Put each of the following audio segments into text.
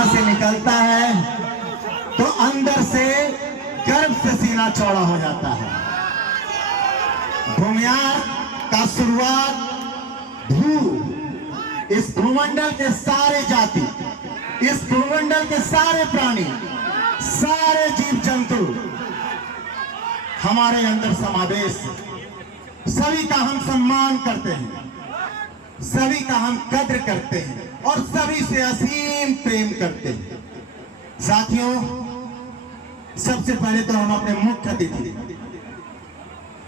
यहाँ से निकलता है तो अंदर से गर्व से सीना चौड़ा हो जाता है। भूमियार का शुरुआत भू, इस भूमंडल के सारे जाति, इस भूमंडल के सारे प्राणी, सारे जीव जंतु हमारे अंदर समावेश, सभी का हम सम्मान करते हैं, सभी का हम कद्र करते हैं और सभी से असीम प्रेम करते हैं। साथियों, सबसे पहले तो हम अपने मुख्य अतिथि,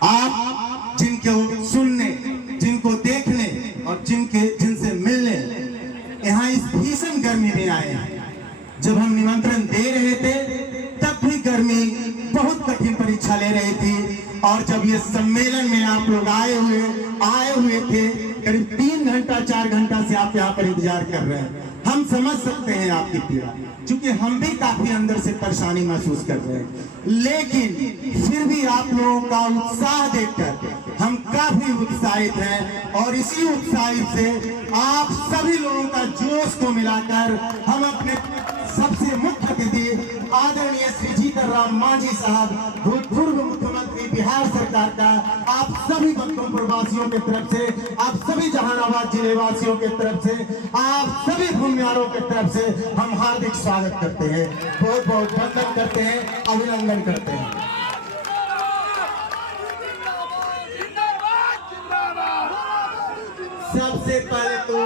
आप जिनको सुनने, जिनको देखने और जिनसे मिलने यहाँ इस भीषण गर्मी में आए हैं। जब हम निमंत्रण दे रहे थे तब भी गर्मी बहुत कठिन परीक्षा ले रही थी, और जब ये सम्मेलन में आप लोग आए हुए थे, करीब 3 घंटा 4 घंटा से आप यहाँ पर इंतजार कर रहे हैं। हम समझ सकते हैं आपकी पीड़ा, क्योंकि हम भी काफी अंदर से परेशानी महसूस कर रहे हैं, लेकिन फिर भी आप लोगों का उत्साह देखकर हम काफी उत्साहित हैं। और इसी उत्साहित से आप सभी लोगों का जोश को मिलाकर हम अपने सबसे मुख्य अतिथि आदरणीय श्री जीतन राम मांझी साहब, भूतपूर्व मुख्यमंत्री बिहार सरकार का, आप सभी बख्तमपुर वासियों की तरफ से, आप सभी जहानाबाद जिले वासियों की तरफ से, आप सभी भूमियारों की तरफ से हम हार्दिक स्वागत करते हैं, बहुत बहुत वंदन करते हैं, अभिनंदन करते हैं। सबसे पहले तो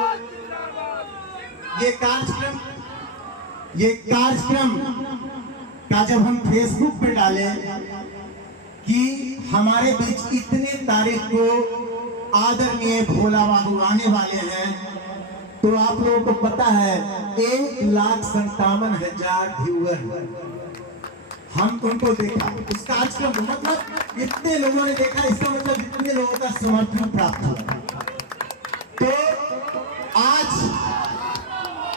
ये कार्यक्रम का जब हम फेसबुक पे डाले कि हमारे बीच इतने तारीख को आदरणीय भोला बाबू आने वाले हैं, तो आप लोगों को पता है 1,57,000 व्यूअर हम उनको देखा उस कार्यक्रम, मतलब इतने लोगों ने देखा, इसका मतलब इतने लोगों का समर्थन प्राप्त हुआ। तो आज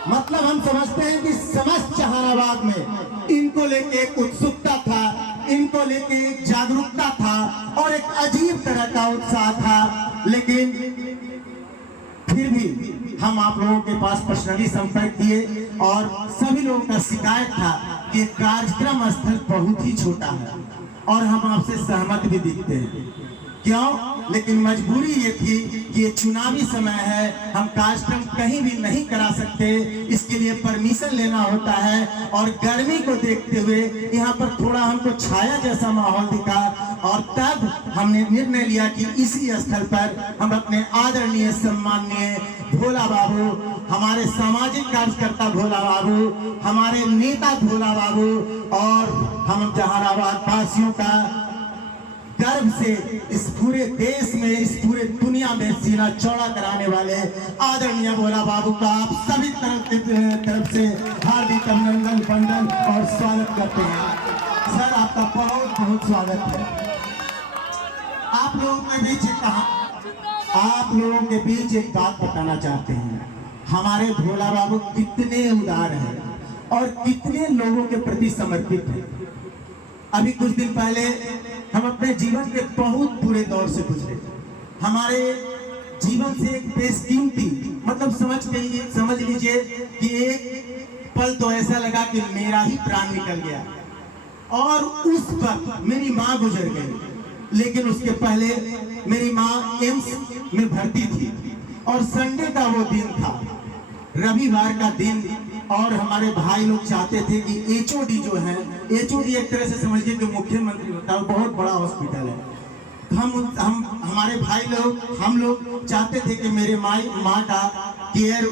मतलब हम समझते हैं कि समस्त जहानाबाद में इनको लेके एक उत्सुकता था, इनको लेके एक जागरूकता था और एक अजीब तरह का उत्साह था, लेकिन फिर भी हम आप लोगों के पास पर्सनली संपर्क किए और सभी लोगों का शिकायत था कि कार्यक्रम स्थल बहुत ही छोटा है और हम आपसे सहमत भी दिखते हैं। क्यों? लेकिन मजबूरी ये थी कि ये चुनावी समय है, हम कार्यक्रम कहीं भी नहीं करा सकते, इसके लिए परमिशन लेना होता है। और गर्मी को देखते हुए यहाँ पर थोड़ा हमको छाया जैसा माहौल दिखा और तब हमने निर्णय लिया कि इसी स्थल पर हम अपने आदरणीय सम्माननीय भोला बाबू, हमारे सामाजिक कार्यकर्ता भोला बाबू, हमारे नेता भोला बाबू और हम जहानाबाद वासियों का गर्व से इस पूरे देश में, इस पूरे दुनिया में सीना चौड़ा कराने वाले आदरणीय भोला बाबू का आप सभी तरफ से हार्दिक अभिनंदन, वंदन और स्वागत करते हैं। सर, आपका बहुत बहुत स्वागत है। आप लोगों के बीच एक बात बताना चाहते हैं, हमारे भोला बाबू कितने उदार हैं और कितने लोगों के प्रति समर्पित हैं। अभी कुछ दिन पहले हम अपने जीवन के बहुत बुरे दौर से गुजरे, हमारे जीवन से एक बेशकीमती, मतलब समझ लीजिए कि एक पल तो ऐसा लगा कि मेरा ही प्राण निकल गया और उस पर मेरी माँ गुजर गई। लेकिन उसके पहले मेरी माँ एम्स में भर्ती थी और संडे का वो दिन था, रविवार का दिन, और हमारे भाई लोग चाहते थे कि एचओडी जो है, एचओडी एक तरह से समझिए कि मुख्यमंत्री होता है, बहुत बड़ा हॉस्पिटल है। हमारे भाई लोग, हम लोग चाहते थे कि मेरे माँ का केयर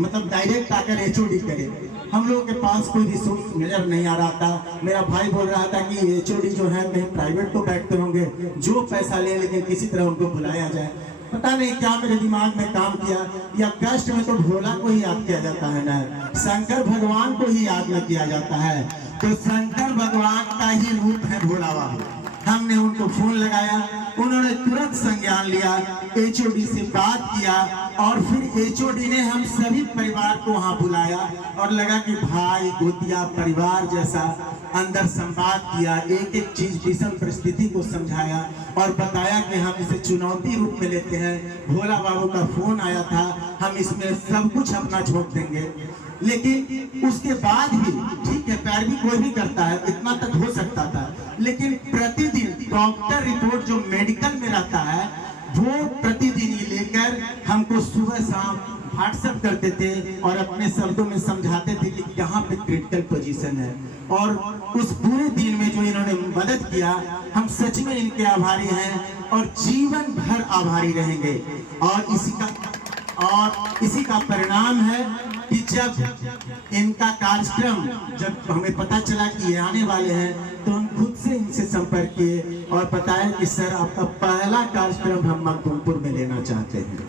मतलब डायरेक्ट आकर एचओडी करे। हम लोगों के पास कोई रिसोर्स नजर नहीं आ रहा था। मेरा भाई बोल रहा था कि एचओडी जो है कहीं प्राइवेट तो बैठते होंगे, जो पैसा ले, लेकिन किसी तरह उनको बुलाया जाए। पता नहीं क्या मेरे दिमाग में काम किया, या कष्ट में तो भोला को ही याद किया जाता है ना, शंकर भगवान को ही याद न किया जाता है, तो शंकर भगवान का ही रूप है भोला बाबू। हमने उनको फोन लगाया, उन्होंने तुरंत संज्ञान लिया, एचओडी से बात किया और फिर एचओडी ने हम सभी परिवार को वहां बुलाया और लगा कि भाई गोतिया परिवार जैसा अंदर संवाद किया, एक एक चीज विषम परिस्थिति को समझाया और बताया कि हम इसे चुनौती रूप में लेते हैं। भोला बाबू का फोन आया था, हम इसमें सब कुछ अपना झोंक देंगे। लेकिन उसके बाद भी ठीक है, पैरवी कोई भी करता है, इतना तक हो सकता था, लेकिन प्रतिदिन डॉक्टर रिपोर्ट जो मेडिकल में रहता है वो प्रतिदिन ये लेकर हमको सुबह शाम व्हाट्सएप करते थे और अपने शब्दों में समझाते थे कि कहाँ पे क्रिटिकल पोजीशन है। और उस पूरे दिन में जो इन्होंने मदद किया, हम सच में इनके आभारी हैं और जीवन भर आभारी रहेंगे। और इसी का परिणाम है कि जब इनका कार्यक्रम, जब हमें पता चला कि ये आने वाले हैं, तो हम खुद से इनसे संपर्क किए और बताया कि सर आपका पहला कार्यक्रम हम मखदूमपुर में लेना चाहते हैं।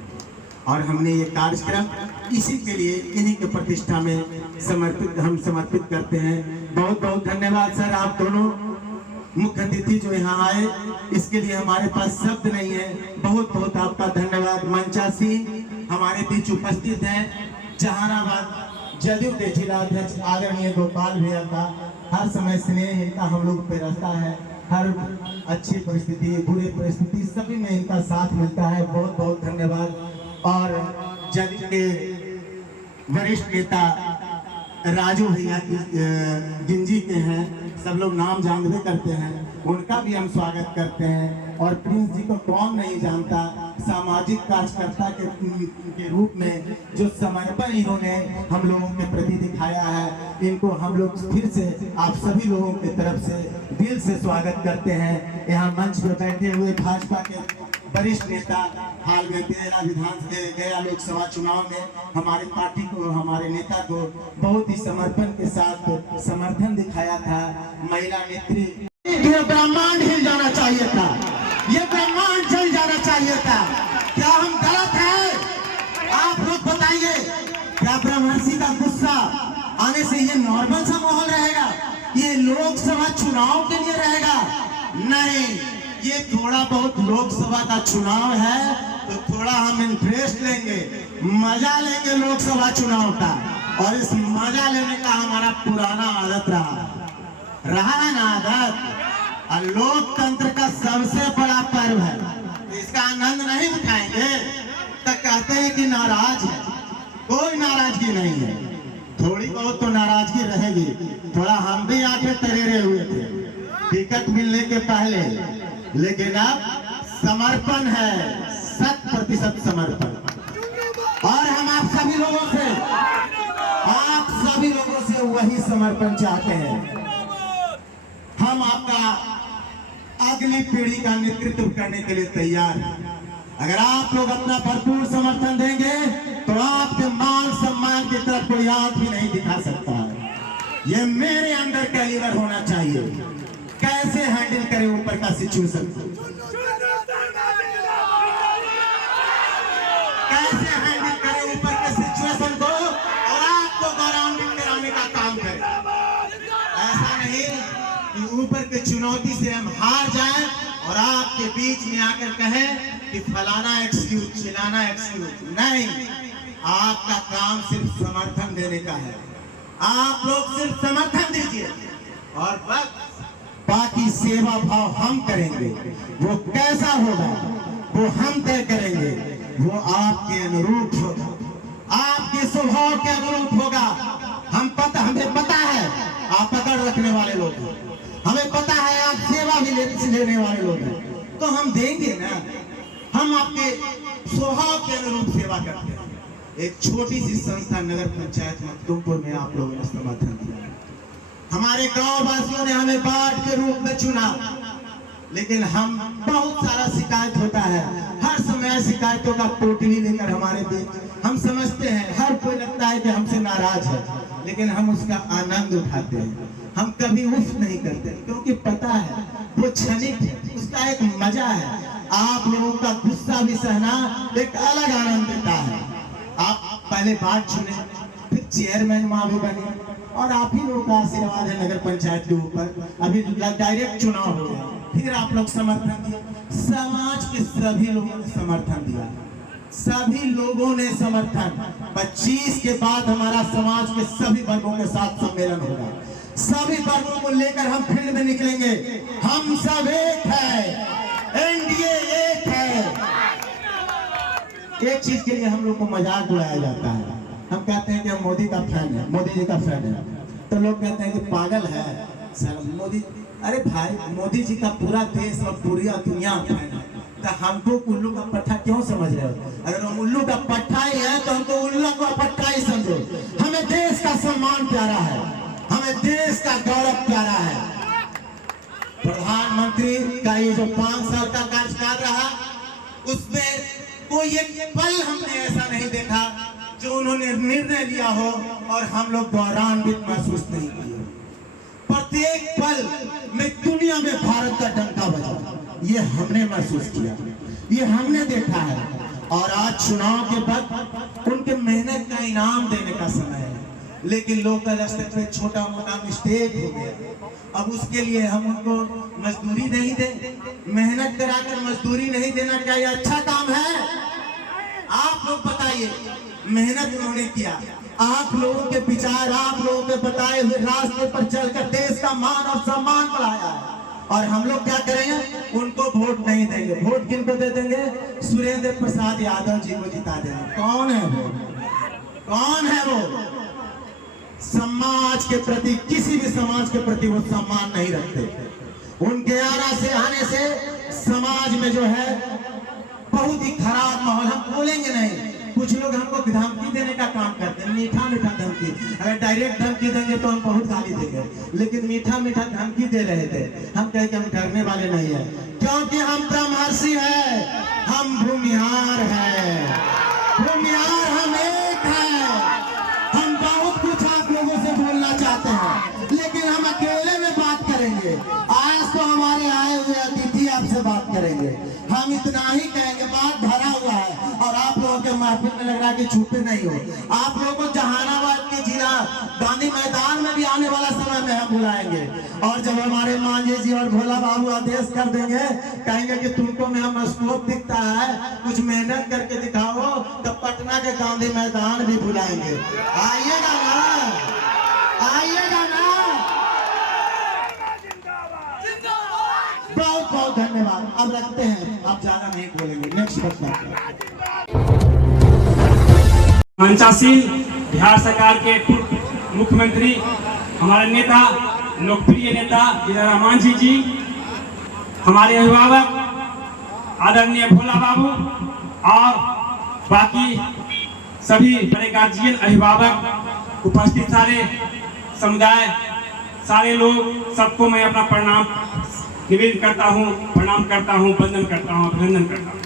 और हमने ये कार्यक्रम इसी के लिए, इन्हीं के प्रतिष्ठा में समर्पित करते हैं। बहुत बहुत धन्यवाद सर, आप दोनों मुख्य अतिथि जो यहाँ आए, इसके लिए हमारे पास शब्द नहीं है। बहुत बहुत आपका धन्यवाद। मंचासीन हमारे बीच उपस्थित हैं जहानाबाद जदयू के जिला अध्यक्ष आदरणीय गोपाल भैया का हर समय स्नेह इनका हम लोग पे रहता है। हर अच्छी परिस्थिति, बुरी परिस्थिति, सभी में इनका साथ मिलता है। बहुत बहुत धन्यवाद। और जदयू के वरिष्ठ नेता राजू भैया गिंजी के हैं, सब लोग नाम जानते करते हैं, उनका भी हम स्वागत करते हैं। और प्रिंस जी को कौन नहीं जानता, सामाजिक कार्यकर्ता के रूप में जो समर्पण इन्होंने हम लोगों के प्रति दिखाया है, इनको हम लोग फिर से आप सभी लोगों की तरफ से दिल से स्वागत करते हैं। यहाँ मंच पर बैठे हुए भाजपा के वरिष्ठ नेता, हाल में गया लोकसभा चुनाव में हमारे पार्टी को, हमारे नेता को बहुत ही समर्पण के साथ समर्थन दिखाया था। महिला नेत्री, ये ब्रह्मांड हिल जाना चाहिए था, ये ब्रह्मांड जल जाना चाहिए था। क्या हम गलत हैं? आप लोग बताइए, क्या ब्रह्मर्षि का गुस्सा आने से ये नॉर्मल सा माहौल रहेगा? ये लोकसभा चुनाव के लिए रहेगा? नहीं, ये थोड़ा बहुत लोकसभा का चुनाव है तो थोड़ा हम इंटरेस्ट लेंगे, मजा लेंगे लोकसभा चुनाव का। और इस मजा लेने का हमारा पुराना आदत रहा है ना आदत। और लोकतंत्र का सबसे बड़ा पर्व है, इसका आनंद नहीं उठाएंगे तो कहते हैं कि नाराज है। कोई नाराजगी नहीं है, थोड़ी बहुत तो नाराजगी रहेगी। थोड़ा हम भी आके तरेरे हुए थे टिकट मिलने के पहले, लेकिन अब समर्पण है, 100% समर्पण। और हम आप सभी लोगों से वही समर्पण चाहते हैं। हम आपका अगली पीढ़ी का नेतृत्व करने के लिए तैयार हैं। अगर आप लोग अपना भरपूर समर्थन देंगे तो आपके मान सम्मान की तरफ कोई हाथ भी नहीं दिखा सकता है। ये मेरे अंदर कैलिबर होना चाहिए। कैसे हैंडल करें ऊपर का सिचुएशन, कैसे हैंडल करें ऊपर के सिचुएशन को और आपको गौरवान्वित कराने का काम करें। ऐसा नहीं कि ऊपर के चुनौती से हम हार जाएं और आपके बीच में आकर कहें कि फलाना एक्सक्यूज, चिलाना एक्सक्यूज। नहीं, आपका काम सिर्फ समर्थन देने का है। आप लोग सिर्फ समर्थन दीजिए और बस बाकी सेवा भाव हम करेंगे। वो कैसा होगा वो हम तय करेंगे, वो आपके अनुरूप होगा, आपके स्वभाव के अनुरूप होगा। हमें पता है आप पकड़ रखने वाले लोग हैं, हमें पता है आप सेवा भी लेने वाले लोग हैं, तो हम देंगे ना। हम आपके स्वभाव के अनुरूप सेवा करते हैं। एक छोटी सी संस्था नगर पंचायत मखदूमपुर में आप लोगों ने समर्थन दिया। हमारे गांव वासियों ने हमें वार्ड के रूप में चुना, लेकिन हम बहुत सारा शिकायत होता है, हर समय शिकायतों का पोटली लेकर हमारे बीच हम समझते हैं, हर कोई लगता है कि हमसे नाराज है, लेकिन हम उसका आनंद उठाते हैं। हम कभी उफ नहीं करते, क्योंकि पता है वो क्षणिक है, उसका एक मजा है। आप लोगों का गुस्सा भी सहना एक अलग आनंद देता है। आप पहले वार्ड चुने, फिर चेयरमैन वहां भी बने, और आप ही लोगों का आशीर्वाद है नगर पंचायत के ऊपर। अभी डायरेक्ट चुनाव हो गया, फिर आप लोग समर्थन दिया, समाज के सभी लोगों ने समर्थन दिया, सभी लोगों ने समर्थन। 25 के बाद हमारा समाज के सभी वर्गों के साथ सम्मेलन होगा, सभी वर्गों को लेकर हम फील्ड में निकलेंगे। हम सब एक है, एनडीए एक है। एक चीज के लिए हम लोग को मजाक उड़ाया जाता है, हम कहते हैं कि हम मोदी का फैन है, मोदी जी का फैन है, तो लोग कहते हैं कि पागल है सर मोदी। अरे भाई, मोदी जी का पूरा देश और पूरी दुनिया फैन है, तो हमको उल्लू का पट्टा क्यों समझ रहे हो? अगर हम उल्लू का पट्टा ही है तो हमको उल्लू का पट्टा ही समझो। हमें देश का सम्मान प्यारा है, हमें देश का गौरव प्यारा है। प्रधानमंत्री का ये जो 5 साल का कार्यकाल रहा, उसमें कोई एक पल हमने ऐसा नहीं देखा जो उन्होंने निर्णय लिया हो और हम लोग गौरवान्वित महसूस नहीं किए। प्रत्येक पल में दुनिया में भारत का डंका बजा, ये हमने महसूस किया, ये हमने देखा है। और आज चुनाव के बाद उनके मेहनत का इनाम देने का समय है, लेकिन लोकल स्तर पे छोटा मोटा मिस्टेक हो गया। अब उसके लिए हम उनको मजदूरी नहीं दें, मेहनत कराकर मजदूरी नहीं देना क्या ये अच्छा काम है? आप लोग बताइए, मेहनत उन्होंने किया, आप लोगों के विचार, आप लोगों के बताए हुए रास्ते पर चलकर देश का मान और सम्मान बढ़ाया है। और हम लोग क्या करेंगे? उनको वोट नहीं देंगे। वोट किनको दे देंगे? सुरेंद्र प्रसाद यादव जी को जिता देंगे। कौन है वो? कौन है वो? समाज के प्रति, किसी भी समाज के प्रति वो सम्मान नहीं रखते। उनके आने से समाज में जो है बहुत ही खराब माहौल। हम बोलेंगे नहीं, कुछ लोग हमको धमकी देने का काम करते हैं, मीठा मीठा धमकी। अगर डायरेक्ट धमकी देंगे तो हम बहुत गाली देंगे, लेकिन मीठा मीठा धमकी दे रहे थे। हम कहे कि हम डरने वाले नहीं है, क्योंकि हम ब्रह्मर्षि है, हम भूमिहार है, भूमिहार हम एक है। हम बहुत कुछ आप लोगों से बोलना चाहते हैं, लेकिन हम अकेले में बात करेंगे। आज तो हमारे आए हुए अतिथि आपसे बात करेंगे, हम इतना ही कहेंगे। बात भरा हुआ है और आप लोगों के महफिल में लग रहा है कि छूटे नहीं हो। आप लोगों को जहानाबाद के जिला गांधी मैदान में भी आने वाला समय में हम बुलाएंगे, और जब हमारे मांझी जी और भोला बाबू आदेश कर देंगे, कहेंगे कि तुमको में हम स्कोप दिखता है, कुछ मेहनत करके दिखाओ, तो पटना के गांधी मैदान भी बुलाएंगे। आइएगा ना, आइएगा ना। बहुत बहुत धन्यवाद। अब रखते हैं, आप ज्यादा नहीं बोलेंगे। Next question. मंचासीन बिहार सरकार के पूर्व मुख्यमंत्री, हमारे नेता, लोकप्रिय नेता जीतन मांझी जी, हमारे अभिभावक आदरणीय भोला बाबू और बाकी सभी बड़े गार्जियन, अभिभावक, उपस्थित सारे समुदाय, सारे लोग, सबको मैं अपना प्रणाम निवेदन करता हूँ, प्रणाम करता हूँ, वंदन करता हूँ, अभिनंदन करता हूँ।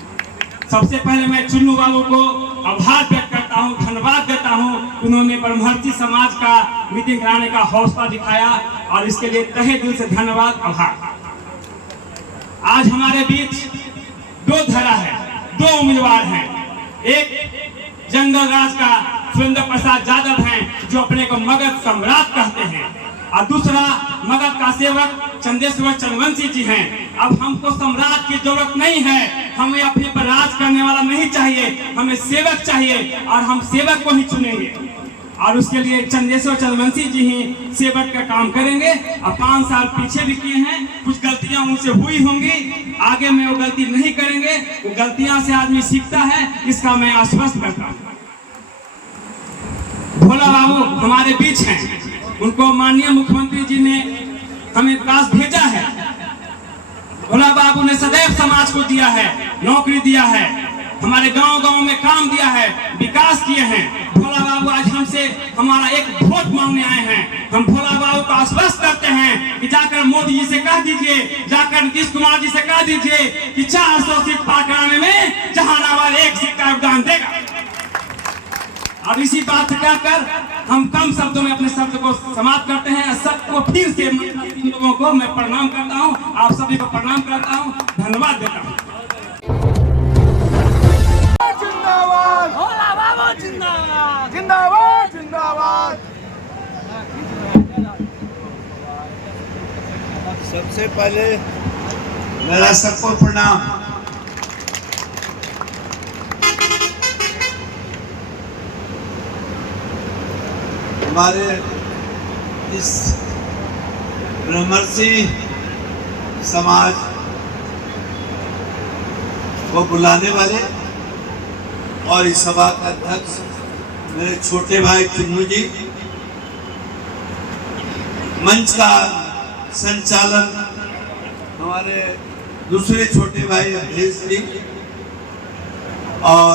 सबसे पहले मैं चुन्नू बाबू को आभार व्यक्त करता हूँ, धन्यवाद देता हूँ। उन्होंने ब्रह्मर्षि समाज का मीटिंग कराने का हौसला दिखाया और इसके लिए तहे दिल से धन्यवाद, आभार। आज हमारे बीच दो धरा है, दो उम्मीदवार हैं। एक जंगल राज का सुरेंद्र प्रसाद यादव हैं, जो अपने को मगध सम्राट कहते हैं, और दूसरा मगध का सेवक चंदेश्वर चंद्रवंशी जी हैं। अब हमको सम्राट की जरूरत नहीं है, हमें अपने पर राज करने वाला नहीं चाहिए, हमें सेवक चाहिए और हम सेवक को ही चुनेंगे। और उसके लिए चंदेश्वर चंद्रवंशी जी ही सेवक का काम करेंगे। अब 5 साल पीछे भी किए हैं, कुछ गलतियां उनसे हुई होंगी, आगे में वो गलती नहीं करेंगे। वो गलतियां से आदमी सीखता है, इसका मैं आश्वस्त करता हूँ। भोला बाबू हमारे बीच हैं, उनको माननीय मुख्यमंत्री जी ने हमें पास भेजा है। भोला बाबू ने सदैव समाज को दिया है, नौकरी दिया है, हमारे गांव-गांव में काम दिया है, विकास किए हैं। भोला बाबू आज हमसे हमारा एक वोट मांगने आए हैं। हम भोला बाबू को आश्वस्त करते हैं कि जाकर मोदी जी से कह दीजिए, जाकर नीतीश कुमार जी से कह दीजिए कि 400 सीट पार कराने में जहानाबाद 1 सीट का योगदान देगा। और इसी बात से कहकर हम कम शब्दों में अपने शब्द को समाप्त करते हैं। सबको फिर से इन लोगों को मैं प्रणाम करता हूं, आप सभी को प्रणाम करता हूं, धन्यवाद देता हूं। जिंदाबाद भोला बाबू, जिंदाबाद जिंदाबाद जिंदाबाद। सबसे पहले मेरा सबको प्रणाम। हमारे इस ब्रह्मर्षि समाज को बुलाने वाले और इस सभा का अध्यक्ष मेरे छोटे भाई चुन्नू जी, मंच का संचालन हमारे दूसरे छोटे भाई अवधेश जी, और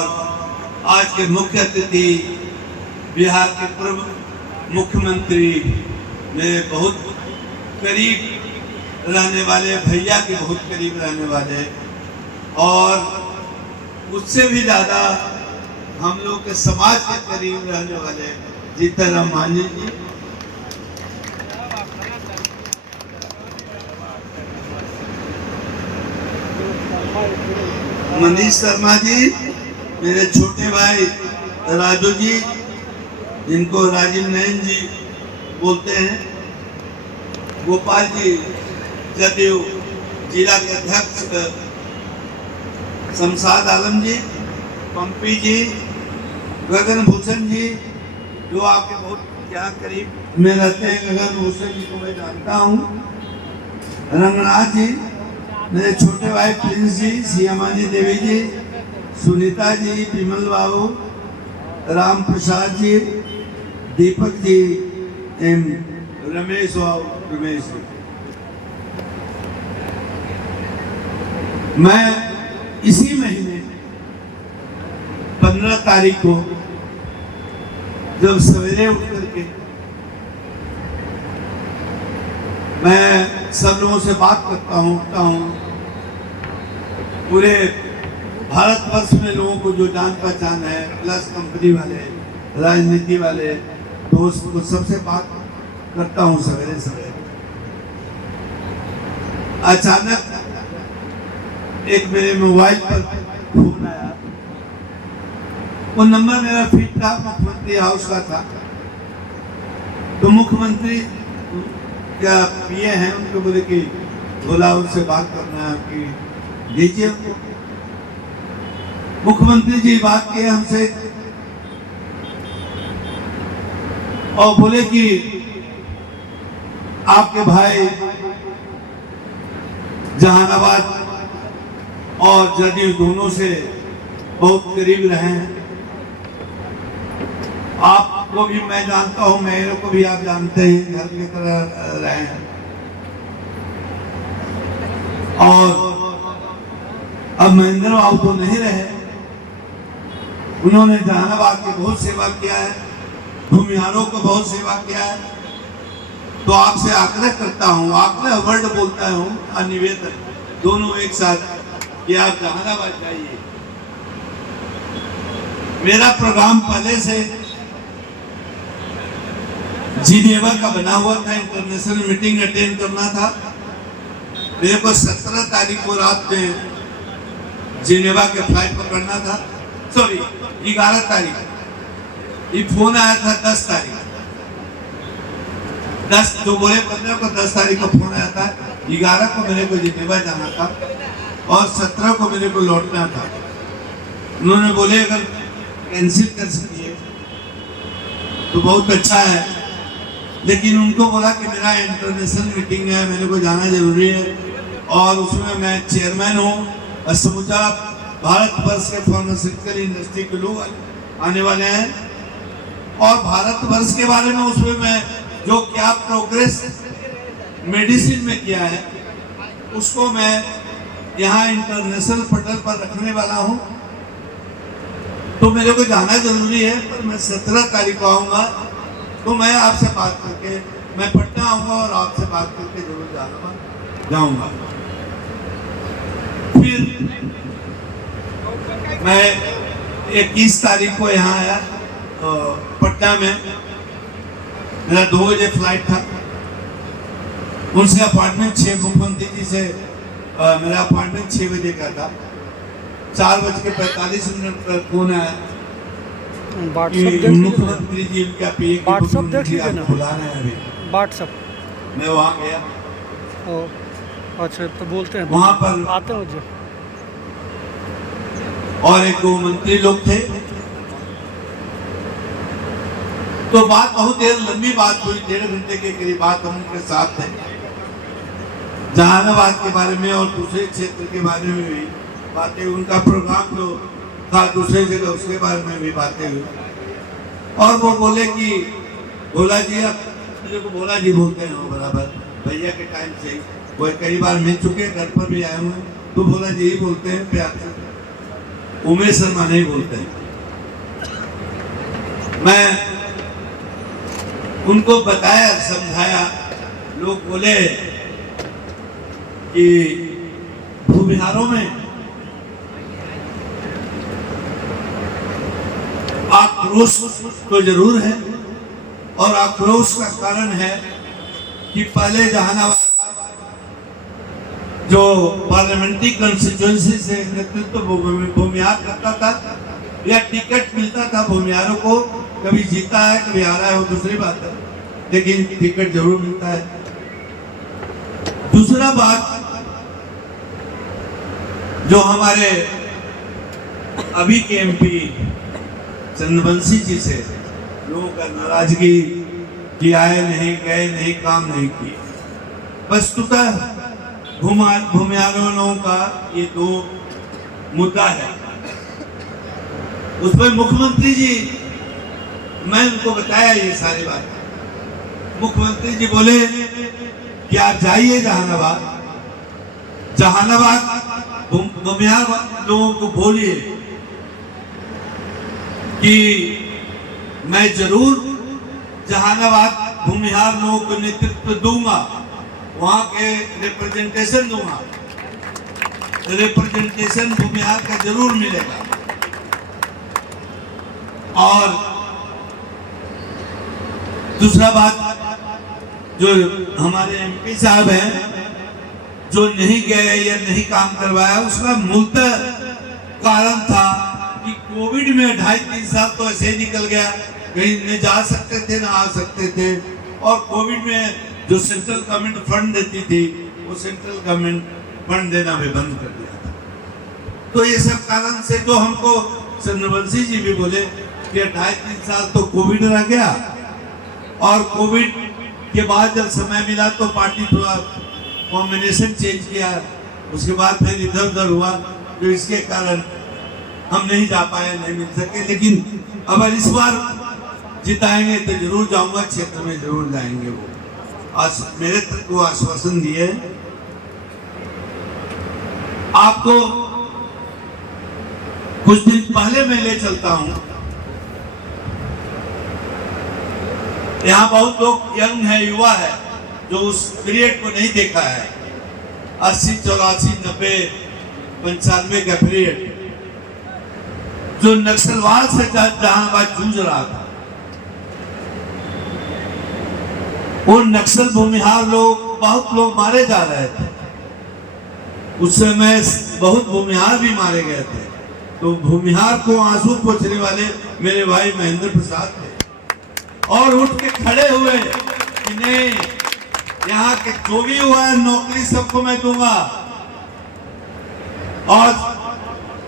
आज के मुख्य अतिथि बिहार के पूर्व मुख्यमंत्री, मेरे बहुत करीब रहने वाले भैया के बहुत करीब रहने वाले, और उससे भी ज़्यादा हम लोग के समाज के करीब रहने वाले जीतनराम मांझी जी, मनीष शर्मा जी, मेरे छोटे भाई राजू जी, जिनको राजीव नयन जी बोलते हैं, गोपाल जी जदयू जिला के अध्यक्ष शमशाद आलम जी, पंपी जी, गगन भूषण जी, जो आपके बहुत यहाँ करीब में रहते हैं, गगन भूषण जी को मैं जानता हूँ, रंगनाथ जी, मेरे छोटे भाई प्रिंस जी, सियामानी देवी जी, सुनीता जी, विमल बाबू, राम प्रसाद जी, दीपक जी, एम रमेश और रमेश जी। मैं इसी महीने 15 तारीख को जब सवेरे उठ करके मैं सब लोगों से बात करता हूँ, उठता हूँ, पूरे भारतवर्ष में लोगों को जो जान पहचान है, प्लस कंपनी वाले, राजनीति वाले दोस्त को सबसे बात करता हूँ सवेरे सवेरे। अचानक एक मेरे मोबाइल पर फोन आया, वो नंबर मेरा फिट था, मुख्यमंत्री हाउस का था। तो मुख्यमंत्री क्या पीए हैं, उनको बोले कि बोला उनसे बात करना है कि दीजिए उनको। मुख्यमंत्री जी बात किए हमसे और बोले कि आपके भाई जहानाबाद और जदयू दोनों से बहुत करीब रहे हैं, आपको भी मैं जानता हूं, मेरे को भी आप जानते हैं, घर की तरह रहे हैं, और अब महेंद्र बाबू तो नहीं रहे, उन्होंने जहानाबाद की बहुत सेवा किया है, भूमिहारों को बहुत सेवा किया है। तो आपसे आग्रह करता हूँ, आग्रह वर्ड बोलता हूँ, निवेदन दोनों एक साथ, कि आप जहानाबाद जाइए। मेरा प्रोग्राम पहले से जिनेवा का बना हुआ था, इंटरनेशनल मीटिंग अटेंड करना था। मेरे को 17 तारीख को रात में जिनेवा के फ्लाइट पकड़ना था, सॉरी 11 तारीख। ये फोन आया था 10 तारीख, 10 जो बोले 15 को 10 तारीख को फोन आया था, 11 को मेरे को जिनेवा जाना था और 17 को मेरे को लौटना था। उन्होंने बोले अगर कैंसिल कर सकिए तो बहुत अच्छा है, लेकिन उनको बोला कि मेरा इंटरनेशनल मीटिंग है, मेरे को जाना जरूरी है, और उसमें मैं चेयरमैन हूँ, और समूचा भारतवर्ष के फार्मास्यूटिकल इंडस्ट्री के लोग आने वाले हैं, और भारतवर्ष के बारे में उसमें मैं जो क्या प्रोग्रेस मेडिसिन में किया है उसको मैं यहाँ इंटरनेशनल पटल पर रखने वाला हूँ। तो मेरे को जाना जरूरी है, पर मैं 17 तारीख को आऊँगा, तो मैं आपसे बात करके, मैं पटना आऊँगा और आपसे बात करके जरूर जाऊँगा। फिर मैं 21 तारीख को यहाँ आया पटना में, मेरा 2 बजे फ्लाइट था, उनसे अपॉइंटमेंट 6 मुख्यमंत्री जी से मेरा अपॉइंटमेंट 6 बजे का था। 4:45 पर फोन आया मुख्यमंत्री जी उनका पीए बुला रहे हैं अभी। व्हाट्सएप मैं वहाँ गया अच्छा तो बोलते हैं वहां पर आते हैं जो और एक दो मंत्री लोग थे। तो बात बहुत देर लंबी बात हुई, 1.5 घंटे के करीब बात हम उनके साथ थे। जहानाबाद के बारे में और दूसरे क्षेत्र के बारे में भी बातें, उनका प्रोग्राम जो था दूसरे जगह उसके बारे में भी बातें हुई। और वो बोले कि भोला जी, आप मुझे को भोला जी बोलते हैं वो बराबर, भैया के टाइम से वो कई बार मिल चुके, घर पर भी आए हुए, तो भोला जी ही बोलते हैं प्यार से, उमेश शर्मा नहीं बोलते हैं। मैं उनको बताया, समझाया। लोग बोले कि भूमिहारों में आक्रोश तो जरूर है, और आक्रोश का कारण है कि पहले जहानाबाद जो पार्लियामेंट्री कंस्टिट्यूएंसी से नेतृत्व भूमिहार करता था, या टिकट मिलता था भूमिहारों को, कभी जीता है कभी हारा है वो दूसरी बात है, लेकिन टिकट जरूर मिलता है। दूसरा बात, जो हमारे अभी के एमपी चंद्रवंशी जी से लोगों का नाराजगी कि आए नहीं, गए नहीं, काम नहीं किए। वस्तुतः भूमिहारों का ये दो मुद्दा है। उस पर मुख्यमंत्री जी, मैं उनको बताया ये सारी बात। मुख्यमंत्री जी बोले कि आप जाइए जहानाबाद, भूमिहार लोगों को बोलिए कि मैं जरूर जहानाबाद भूमिहार लोगों को नेतृत्व दूंगा, वहां के रिप्रेजेंटेशन दूंगा, रिप्रेजेंटेशन भूमिहार का जरूर मिलेगा। और दूसरा बात, जो हमारे एमपी साहब हैं जो नहीं गए या नहीं काम करवाया, उसका मूलतः कारण था कि कोविड में 2.5-3 साल तो ऐसे ही निकल गया, कहीं न जा सकते थे ना आ सकते थे। और कोविड में जो सेंट्रल गवर्नमेंट फंड देती थी, वो सेंट्रल गवर्नमेंट फंड देना भी बंद कर दिया था। तो ये सब कारण से जो हमको चंद्रवंशी जी भी बोले कि 2.5-3 साल तो कोविड रह गया, और कोविड के बाद जब समय मिला तो पार्टी थोड़ा कॉम्बिनेशन चेंज किया, उसके बाद फिर इधर उधर हुआ, तो इसके कारण हम नहीं जा पाए, नहीं मिल सके। लेकिन अगर इस बार जिताएंगे तो जरूर जाऊंगा, क्षेत्र में जरूर जाएंगे। वो आज मेरे तक वो आश्वासन दिए। आपको कुछ दिन पहले मैं ले चलता हूं, यहाँ बहुत लोग यंग है, युवा है, जो उस पीरियड को नहीं देखा है, 80, 84, 90, 95 का पीरियड, जो नक्सलवाद से जहानाबाद जूझ रहा था। वो नक्सल भूमिहार लोग, बहुत लोग मारे जा रहे थे उस समय, बहुत भूमिहार भी मारे गए थे। तो भूमिहार को आंसू पोंछने वाले मेरे भाई महेंद्र प्रसाद थे, और उठ के खड़े हुए कि नहीं, यहाँ के जो भी हुआ है नौकरी सबको मैं दूंगा, और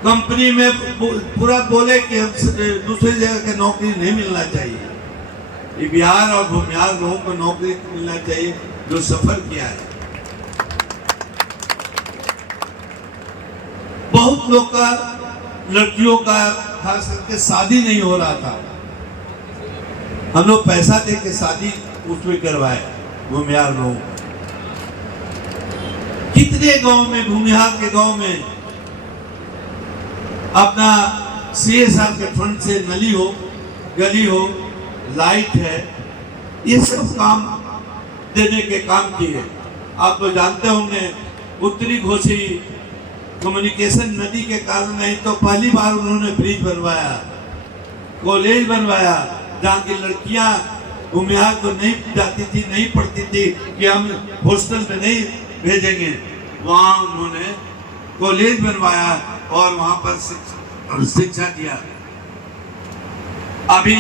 कंपनी में पूरा बोले कि दूसरी जगह के नौकरी नहीं मिलना चाहिए, ये बिहार और भूमिहार लोगों को नौकरी मिलना चाहिए जो सफर किया है। बहुत लोग का, लड़कियों का खास करके शादी नहीं हो रहा था, हम लोग पैसा दे के शादी उसमें करवाए भूमिहार लोगों। कितने गांव में, भूमिहार के गांव में अपना CSR के फंड से नली हो, गली हो, लाइट है, ये सब काम देने के काम किए। आप तो जानते होंगे, उत्तरी घोसी कम्युनिकेशन नदी के कारण नहीं तो पहली बार उन्होंने ब्रिज बनवाया, कॉलेज बनवाया, जहाँ की लड़कियां भूमिहार को नहीं जाती थी, नहीं पढ़ती थी कि हम हॉस्टल में नहीं भेजेंगे, वहाँ उन्होंने कॉलेज बनवाया और वहाँ पर शिक्षा दिया। अभी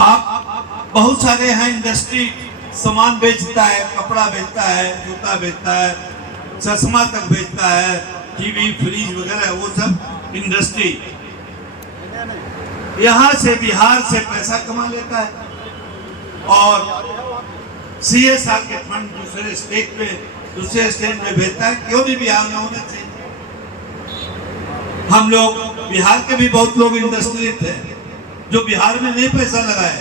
आप बहुत सारे हैं इंडस्ट्री सामान बेचता है, कपड़ा बेचता है, जूता बेचता है, चश्मा तक बेचता है, टीवी, फ्रिज वगैरह, वो सब इंडस्ट्री यहाँ से बिहार से पैसा कमा लेता है और CSR के फंड दूसरे स्टेट में भेजता है। क्यों नहीं बिहार में होना चाहिए? हम लोग बिहार के भी बहुत लोग इंडस्ट्री थे जो बिहार में नहीं पैसा लगाए,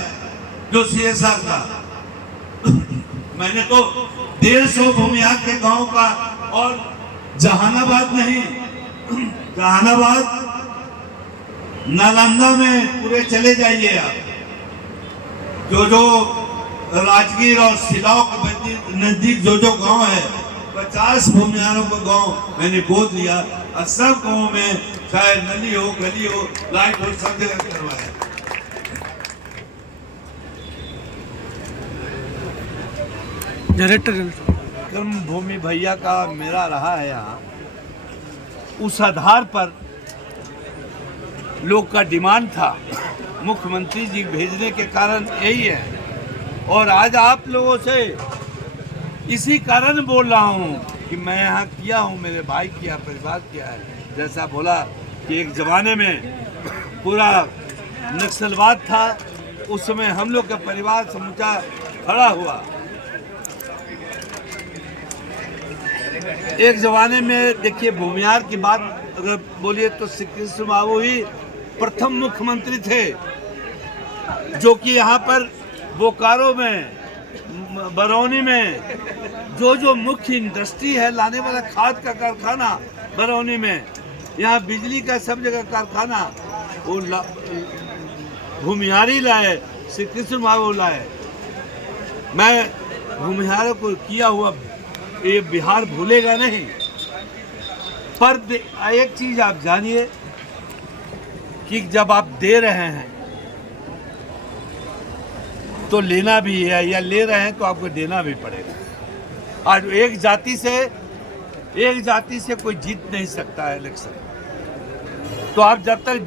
जो CSR का। मैंने तो 150 भूमिहार के गांव का, और जहानाबाद नहीं, जहानाबाद नालंदा में पूरे चले जाइए आप, जो राजगीर और सिलाव के नजदीक जो गांव है, 50 भूमिहारों का गांव मैंने गोद लिया और सब गांव में चाहे नली हो, गली हो, लाइट हो, सब जगह करवाया। कर्म भूमि भैया का मेरा रहा है यहाँ, उस आधार पर लोग का डिमांड था, मुख्यमंत्री जी भेजने के कारण यही है। और आज आप लोगों से इसी कारण बोल रहा हूँ कि मैं यहाँ किया हूँ, मेरे भाई किया, परिवार किया है। जैसा बोला कि एक ज़माने में पूरा नक्सलवाद था, उस समय हम लोग का परिवार समूचा खड़ा हुआ। एक ज़माने में देखिए, भूमिहार की बात अगर बोलिए तो श्री कृष्ण बाबू ही प्रथम मुख्यमंत्री थे, जो कि यहाँ पर बोकारो में, बरौनी में जो मुख्य इंडस्ट्री है, लाने वाला खाद का कारखाना बरौनी में, यहाँ बिजली का सब जगह कारखाना, वो भूमिहारी लाए, श्री कृष्ण बाबू लाए। मैं भूमिहारों को किया हुआ ये बिहार भूलेगा नहीं। पर एक चीज आप जानिए कि जब आप दे रहे हैं तो लेना भी है, या ले रहे हैं तो आपको देना भी पड़ेगा। आज एक जाति से कोई जीत नहीं सकता है इलेक्शन। तो आप जब तक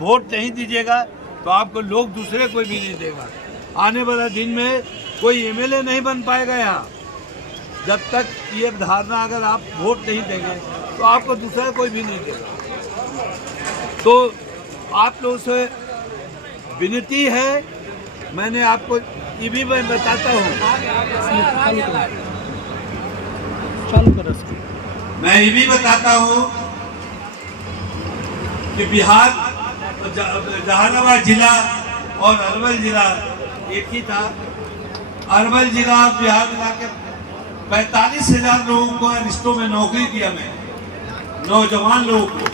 वोट नहीं दीजिएगा तो आपको लोग दूसरे कोई भी नहीं देगा। आने वाला दिन में कोई MLA नहीं बन पाएगा यहाँ। जब तक ये धारणा, अगर आप वोट नहीं देंगे तो आपको दूसरा कोई भी नहीं देगा। तो आप लोगों से विनती है, मैंने आपको ये भी मैं बताता हूँ, मैं ये भी बताता हूँ कि बिहार, जहानाबाद जिला और अरवल जिला एक ही था। अरवल जिला बिहार मिला के 45,000 लोगों को रिश्तों में नौकरी दिया मैं, नौजवान लोगों को।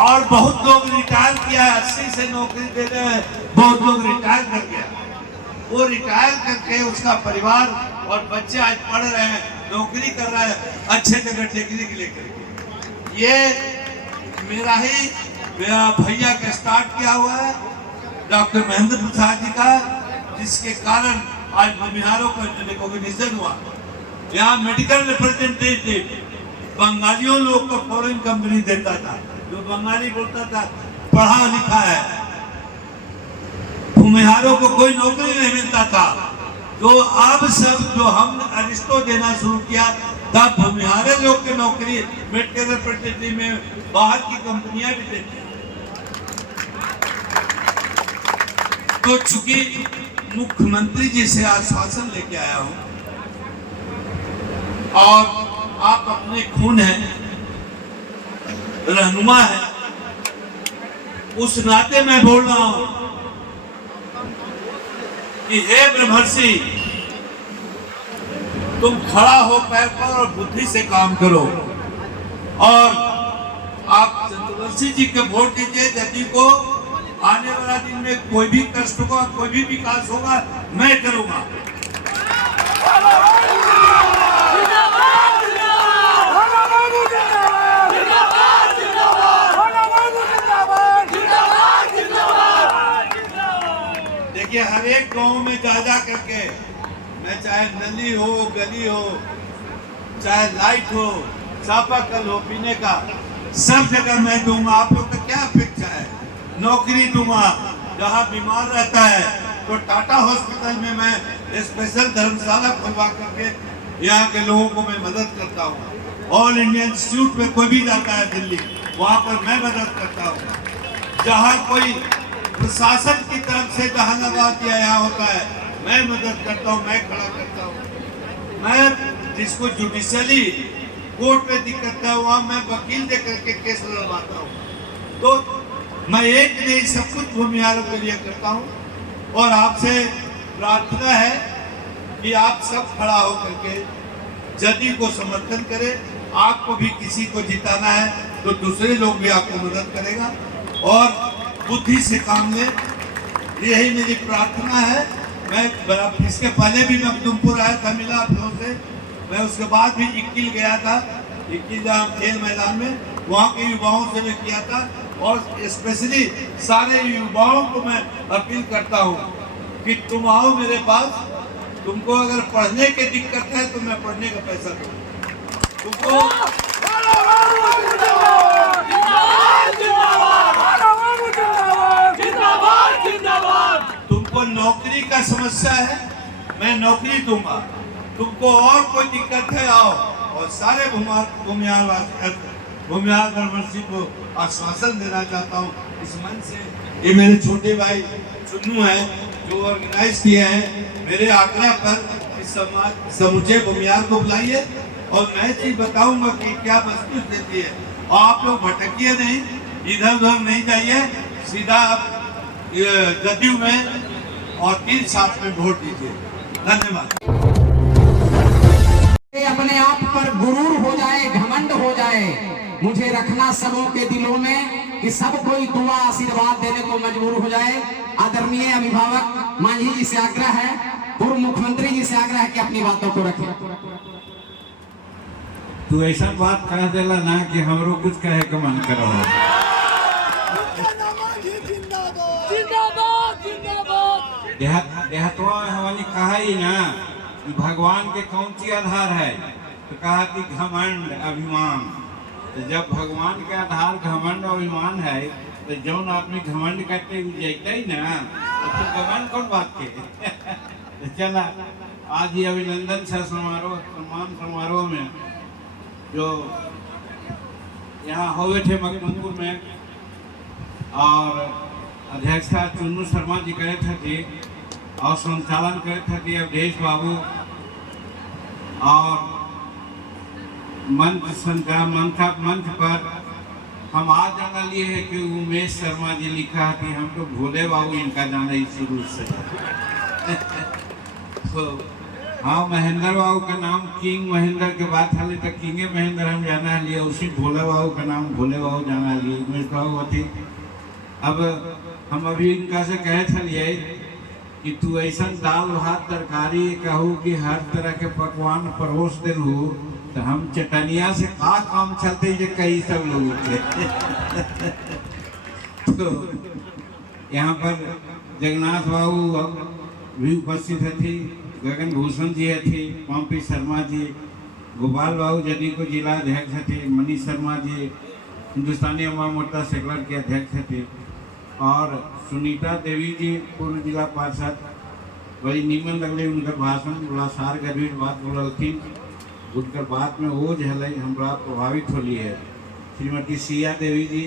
और बहुत लोग रिटायर किया, 80 से नौकरी दे रहे हैं, बहुत लोग रिटायर कर गया। वो रिटायर करके उसका परिवार और बच्चे आज पढ़ रहे हैं, नौकरी कर रहे हैं, अच्छे जगह डिग्री के लेकर। ये मेरा भैया का स्टार्ट किया हुआ है, डॉक्टर महेंद्र प्रसाद जी का, जिसके कारण आज भूमिहारों का रिकॉग्निशन हुआ। यहाँ मेडिकल रिप्रेजेंटेटिव बंगालियों लोग को फॉरेन कंपनी देता था, जो बंगाली बोलता था, पढ़ा लिखा है। भूमिहारों को कोई नौकरी नहीं मिलता था। तो अब सब जो हम अरिस्टो देना शुरू किया, तब भूमिहारे लोग की नौकरी मेडिकल रिप्रेजेंटेटिव में बाहर की कंपनियां भी देती। तो चूंकि मुख्यमंत्री जी से आश्वासन लेके आया हूं और आप अपने खून हैं, रहनुमा है, उस नाते मैं बोल रहा हूं कि हे ब्रह्मर्षि, तुम खड़ा हो पैर पर और बुद्धि से काम करो। और आप चंद्रवंशी जी के वोट दीजिए। जदयू को आने वाला दिन में कोई भी कष्ट होगा, कोई भी विकास होगा, मैं करूंगा। देखिए, हर एक गांव में जा करके मैं, चाहे नली हो, गली हो, चाहे लाइट हो, चापाकल हो पीने का, सब जगह मैं दूंगा। आप लोग का क्या अपेक्षा है? नौकरी दूंगा। जहाँ बीमार रहता है तो टाटा हॉस्पिटल में मैं स्पेशल धर्मशाला खुलवा करके यहाँ के लोगों को मैं मदद करता हूँ। ऑल इंडिया इंस्टीट्यूट में कोई भी जाता है दिल्ली, वहाँ पर मैं मदद करता हूँ। जहाँ कोई प्रशासन की तरफ से जहानाबाद या यहाँ होता है, मैं मदद करता हूँ, मैं खड़ा करता हूँ। मैं जिसको जुडिशली कोर्ट में दिक्कत है वहाँ मैं वकील दे करके केस लड़वाता हूँ। तो मैं एक नहीं सब कुछ भूमिहारों के लिए करता हूँ। और आपसे प्रार्थना है कि आप सब खड़ा हो करके जदयू को समर्थन करें। आपको भी किसी को जिताना है तो दूसरे लोग भी आपको मदद करेगा और बुद्धि से काम ले, यही मेरी प्रार्थना है। मैं इसके पहले भी मैं उधमपुर आया था, मिला आप लोगों से। मैं उसके बाद भी इक्किल गया था, इक्किल खेल मैदान में, वहाँ के युवाओं से मैं किया था। और स्पेशली सारे युवाओं को मैं अपील करता हूँ कि तुम आओ मेरे पास। तुमको अगर पढ़ने की दिक्कत है तो मैं पढ़ने का पैसा दूँ तुमको। तुमको नौकरी का समस्या है, मैं नौकरी दूंगा। तुमको और कोई दिक्कत है आओ। और सारे भूमिहार धर्मसी को आश्वासन देना चाहता हूँ इस मन से। ये मेरे छोटे भाई चुन्नू है जो ऑर्गेनाइज किए हैं, मेरे आग्रह पर इस समाज समूचे भूमिहार को बुलाइए और मैं चीज बताऊंगा कि क्या वस्तु देती है। और आप लोग भटकिए नहीं, इधर उधर नहीं जाइए, सीधा आप जदयू में और 3 साथ में वोट दीजिए। धन्यवाद। अपने आप पर गुरूर हो जाए, घमंड हो जाए, मुझे रखना सबों के दिलों में कि सब कोई दुआ आशीर्वाद देने को मजबूर हो जाए। आदरणीय अभिभावक मांझी जी से आग्रह है, पूर्व मुख्यमंत्री जी से आग्रह है कि अपनी बातों को रखें। तू ऐसा बात कह देला ना कि हमरो कुछ कहे के मन करो। देहतवा हमारी कहा ही ना कि भगवान के कौन सी आधार है, तो कहा कि घमंड अभिमान। तो जब भगवान के आधार घमंड अभिमान है तो जौन आदमी घमंड करते जैते ही ना, तो घमंड कौन बात के। तो चला आज ये अभिनंदन समारोह सम्मान समारोह में जो यहाँ हुए थे मकबूल में, और अध्यक्षता चुन्नू शर्मा जी करे थे और संचालन करे थे अवधेश बाबू, और मंच पर हम आज जाना लिए है कि उमेश शर्मा जी लिखा है कि हम तो भोले बाबू इनका जाना ही शुरू से। तो हाँ, महेंद्र बाबू का नाम किंग महेंद्र के बाद हाल तक किंगे महेंद्र हम जाना लिए, उसी भोले बाबू का नाम भोले बाबू जाना लिए उमेश बाबू थी। अब हम अभी इनका से कहे थे कि तू ऐसा दाल भात तरकारी कहूँ कि हर तरह के पकवान परोस दिन हो, तो हम चटनिया से का काम चलते जे कई सब लोग थे। तो यहाँ पर जगन्नाथ बाबू भी उपस्थित थी, गगन भूषण जी थे, पंपी शर्मा जी, गोपाल बाबू जदयू को जिला अध्यक्ष थे, मनीष शर्मा जी हिंदुस्तानी अवाम मोर्चा सेक्युलर के अध्यक्ष थे, और सुनीता देवी जी पूर्व जिला पार्षद। बड़ी नीमन लगले उनका भाषण, बड़ा सार गरीब बात बोलथिन, उनकर बात में ओझ है हमरा प्रभावित होली है। श्रीमती सिया देवी जी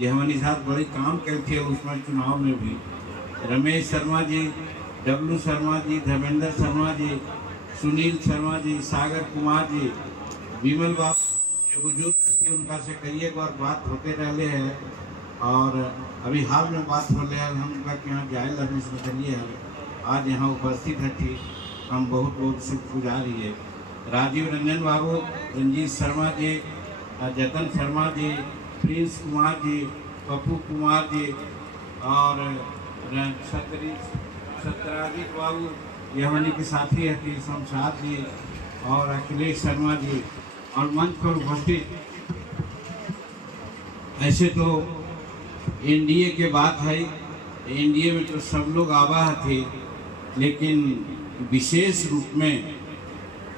जो हमारे साथ बड़ी काम करती है उसमें चुनाव में भी, रमेश शर्मा जी, डब्लू शर्मा जी, धर्मेंद्र शर्मा जी, सुनील शर्मा जी, सागर कुमार जी, विमल बाबू बुजुर्ग उनका से कई एक बार बात होते रहले हैं, और अभी हाल में बात हो रहे हैं। हम उनका यहाँ जाए लगने से चलिए आज यहाँ उपस्थित थी, हम बहुत बहुत शुक्रगुजारी है। राजीव रंजन बाबू, रंजीत शर्मा जी, जतन शर्मा जी, प्रिंस कुमार जी, पप्पू कुमार जी, और सत्यराजीत बाबू यमनी के साथी है, शमशाद जी और अखिलेश शर्मा जी, और मंच पर उपस्थित। ऐसे तो एनडीए के बात है, एनडीए में तो सब लोग आवाह थे, लेकिन विशेष रूप में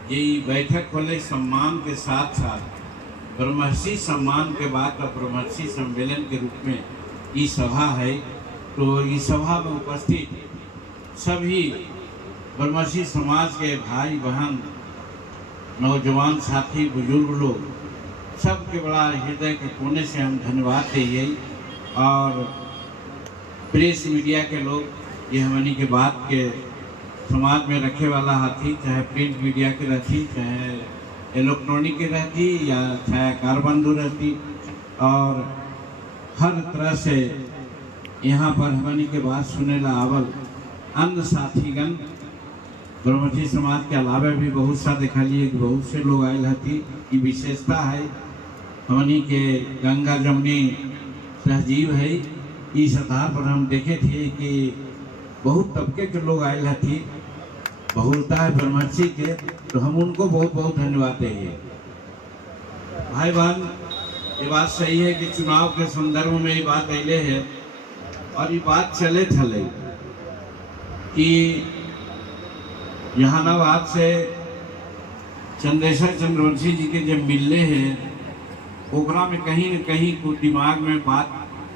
यही बैठक वाले सम्मान के साथ साथ ब्रह्मर्षि सम्मान के बाद ब्रह्मर्षि सम्मेलन के रूप में ये सभा है। तो इस सभा में उपस्थित सभी ब्रह्मसी समाज के भाई बहन, नौजवान साथी, बुजुर्ग लोग सबके बड़ा हृदय के कोने से हम धन्यवाद दिए। और प्रेस मीडिया के लोग ये हमनी के बात के समाज में रखे वाला हाथी, चाहे प्रिंट मीडिया के रहती, चाहे इलेक्ट्रॉनिक की रहती, या चाहे कारबंधु रहती, और हर तरह से यहाँ पर हमनी के बात सुने ला आवल अन्य साथीगण ब्रह्मसी समाज के अलावा भी बहुत सा देखा लिए कि बहुत से लोग आयल हती। की विशेषता है हमनी के गंगा जमुनी सहजीव है। इस आधार पर हम देखे थे कि बहुत तबके के लोग आयल हती, बहुलता है ब्रह्मसी के, तो हम उनको बहुत बहुत धन्यवाद देंगे। भाई बहन, ये बात सही है कि चुनाव के संदर्भ में ये बात अले है, और ये बात चले थले कि जहानाबाद से चंद्रेश्वर चंद्रवंशी जी के जब मिलने हैं, ओकरा में कहीं न कहीं कुछ दिमाग में बात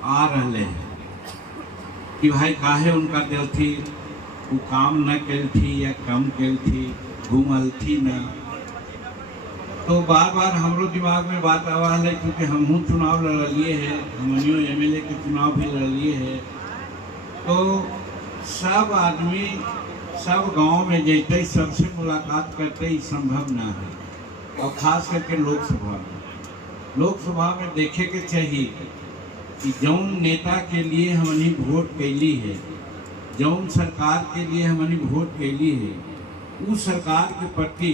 आ रहे हैं कि भाई काहे उनका दिल थी, वो काम न कल थी या कम कल थी, घूमल थी न। तो बार बार हमरो दिमाग में बात आवा है, क्योंकि हमहू चुनाव लड़लिए है, हमनियो एमएलए के चुनाव भी लड़लिए है। तो सब आदमी सब गांव में जैते सबसे मुलाकात करते ही संभव ना है, और खास करके लोकसभा में देखे के चाहिए कि जौन नेता के लिए हमनी वोट कैली है, जौन सरकार के लिए हमनी वोट कैली है, उस सरकार के प्रति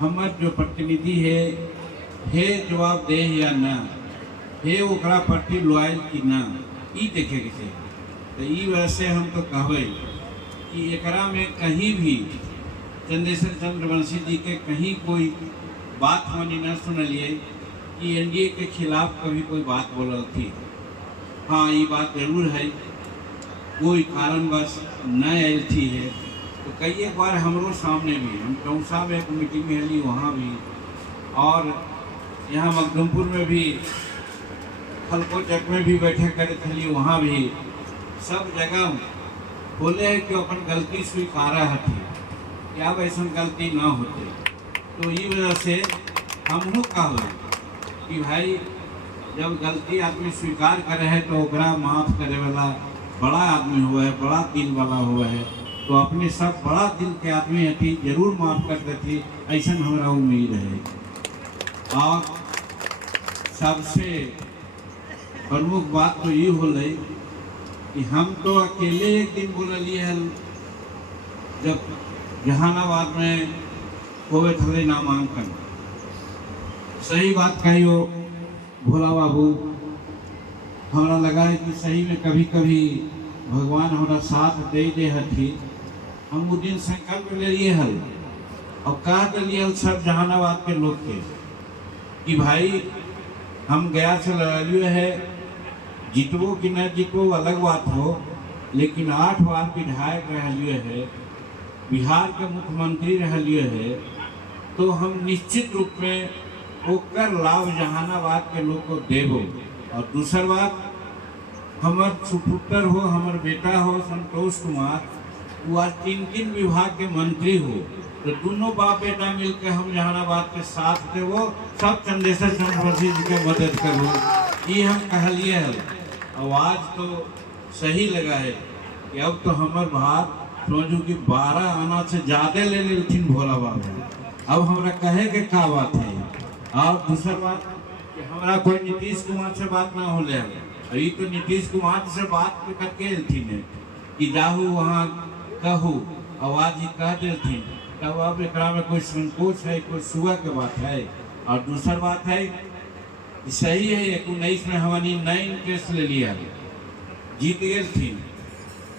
हमार जो प्रतिनिधि है जवाबदेह या ना है, ओकरा प्रति लॉयल कि ना, ई देखे के चाहिए। तो ई वजह से हम तो कहबे कि एकरा में कहीं भी चंद्रेश्वर चंद्रवंशी जी के कहीं कोई बात हमने न सुनलिए कि एनडीए के खिलाफ कभी कोई बात बोल थी। हाँ, ये बात जरूर है, कोई कारणवश न आयल थी है। तो कई एक बार हमरो सामने भी, हम चौसा में एक मीटिंग में हली, वहाँ भी, और यहाँ मखदुमपुर में भी, फलकोचक में भी बैठक करे थी, वहाँ भी सब जगह बोले है कि अपन गलती स्वीकारा हती, क्या वैसा गलती ना होते। तो ये वजह से हमहू कहे कि भाई जब गलती आदमी स्वीकार करे है तो ओकरा माफ़ करे वाला बड़ा आदमी हुआ है, बड़ा दिल वाला हुआ है, तो अपने सब बड़ा दिल के आदमी हती, जरूर माफ़ कर देती, ऐसा हमारा उम्मीद है। और सबसे प्रमुख बात तो ये हो रही कि हम तो अकेले एक दिन बोलिए है, जब जहानाबाद में होवे थे नामांकन, सही बात कही हो भोला बाबू, हमारा लगा है कि सही में कभी कभी भगवान हमारा साथ दे हथी। हम वो दिन संकल्प ले लिए हल और कह दिए हल सब जहानाबाद के लोग के कि भाई हम गया से लड़िए है, जीतबो कि न जीतबो अलग बात हो, लेकिन 8 बार विधायक रहिए है, बिहार के मुख्यमंत्री रहिए है, तो हम निश्चित रूप में ओकर लाभ जहानाबाद के लोग को देबो। और दूसर बात, हमार सुपुत्र हो, हमार बेटा हो संतोष कुमार, वो 3 विभाग के मंत्री हो, तो दोनों बाप बेटा मिलकर हम जहानाबाद के साथ देवो, सब चंद्रेश्वर चंद्रवंशी जी के मदद करो, ये हम कहलिए है। और आज तो सही लगा है कि अब तो हमार बात समझू कि 12 आना से ज़्यादा ले लेथिन भोला बाबू। अब हमरा कहे के का बात है। और दूसरा बात कि हमारा कोई नीतीश कुमार से बात ना हो ले, अभी तो नीतीश कुमार से बात करके एलथिन है कि जाहू वहाँ कहू, आवाज ही कह देथिन, तब अब एक में कोई संकोच है, कोई सुबह के बात है। और दूसरा बात है सही है, 19 में हमने 9 केस ले लिया, जीत गए थी।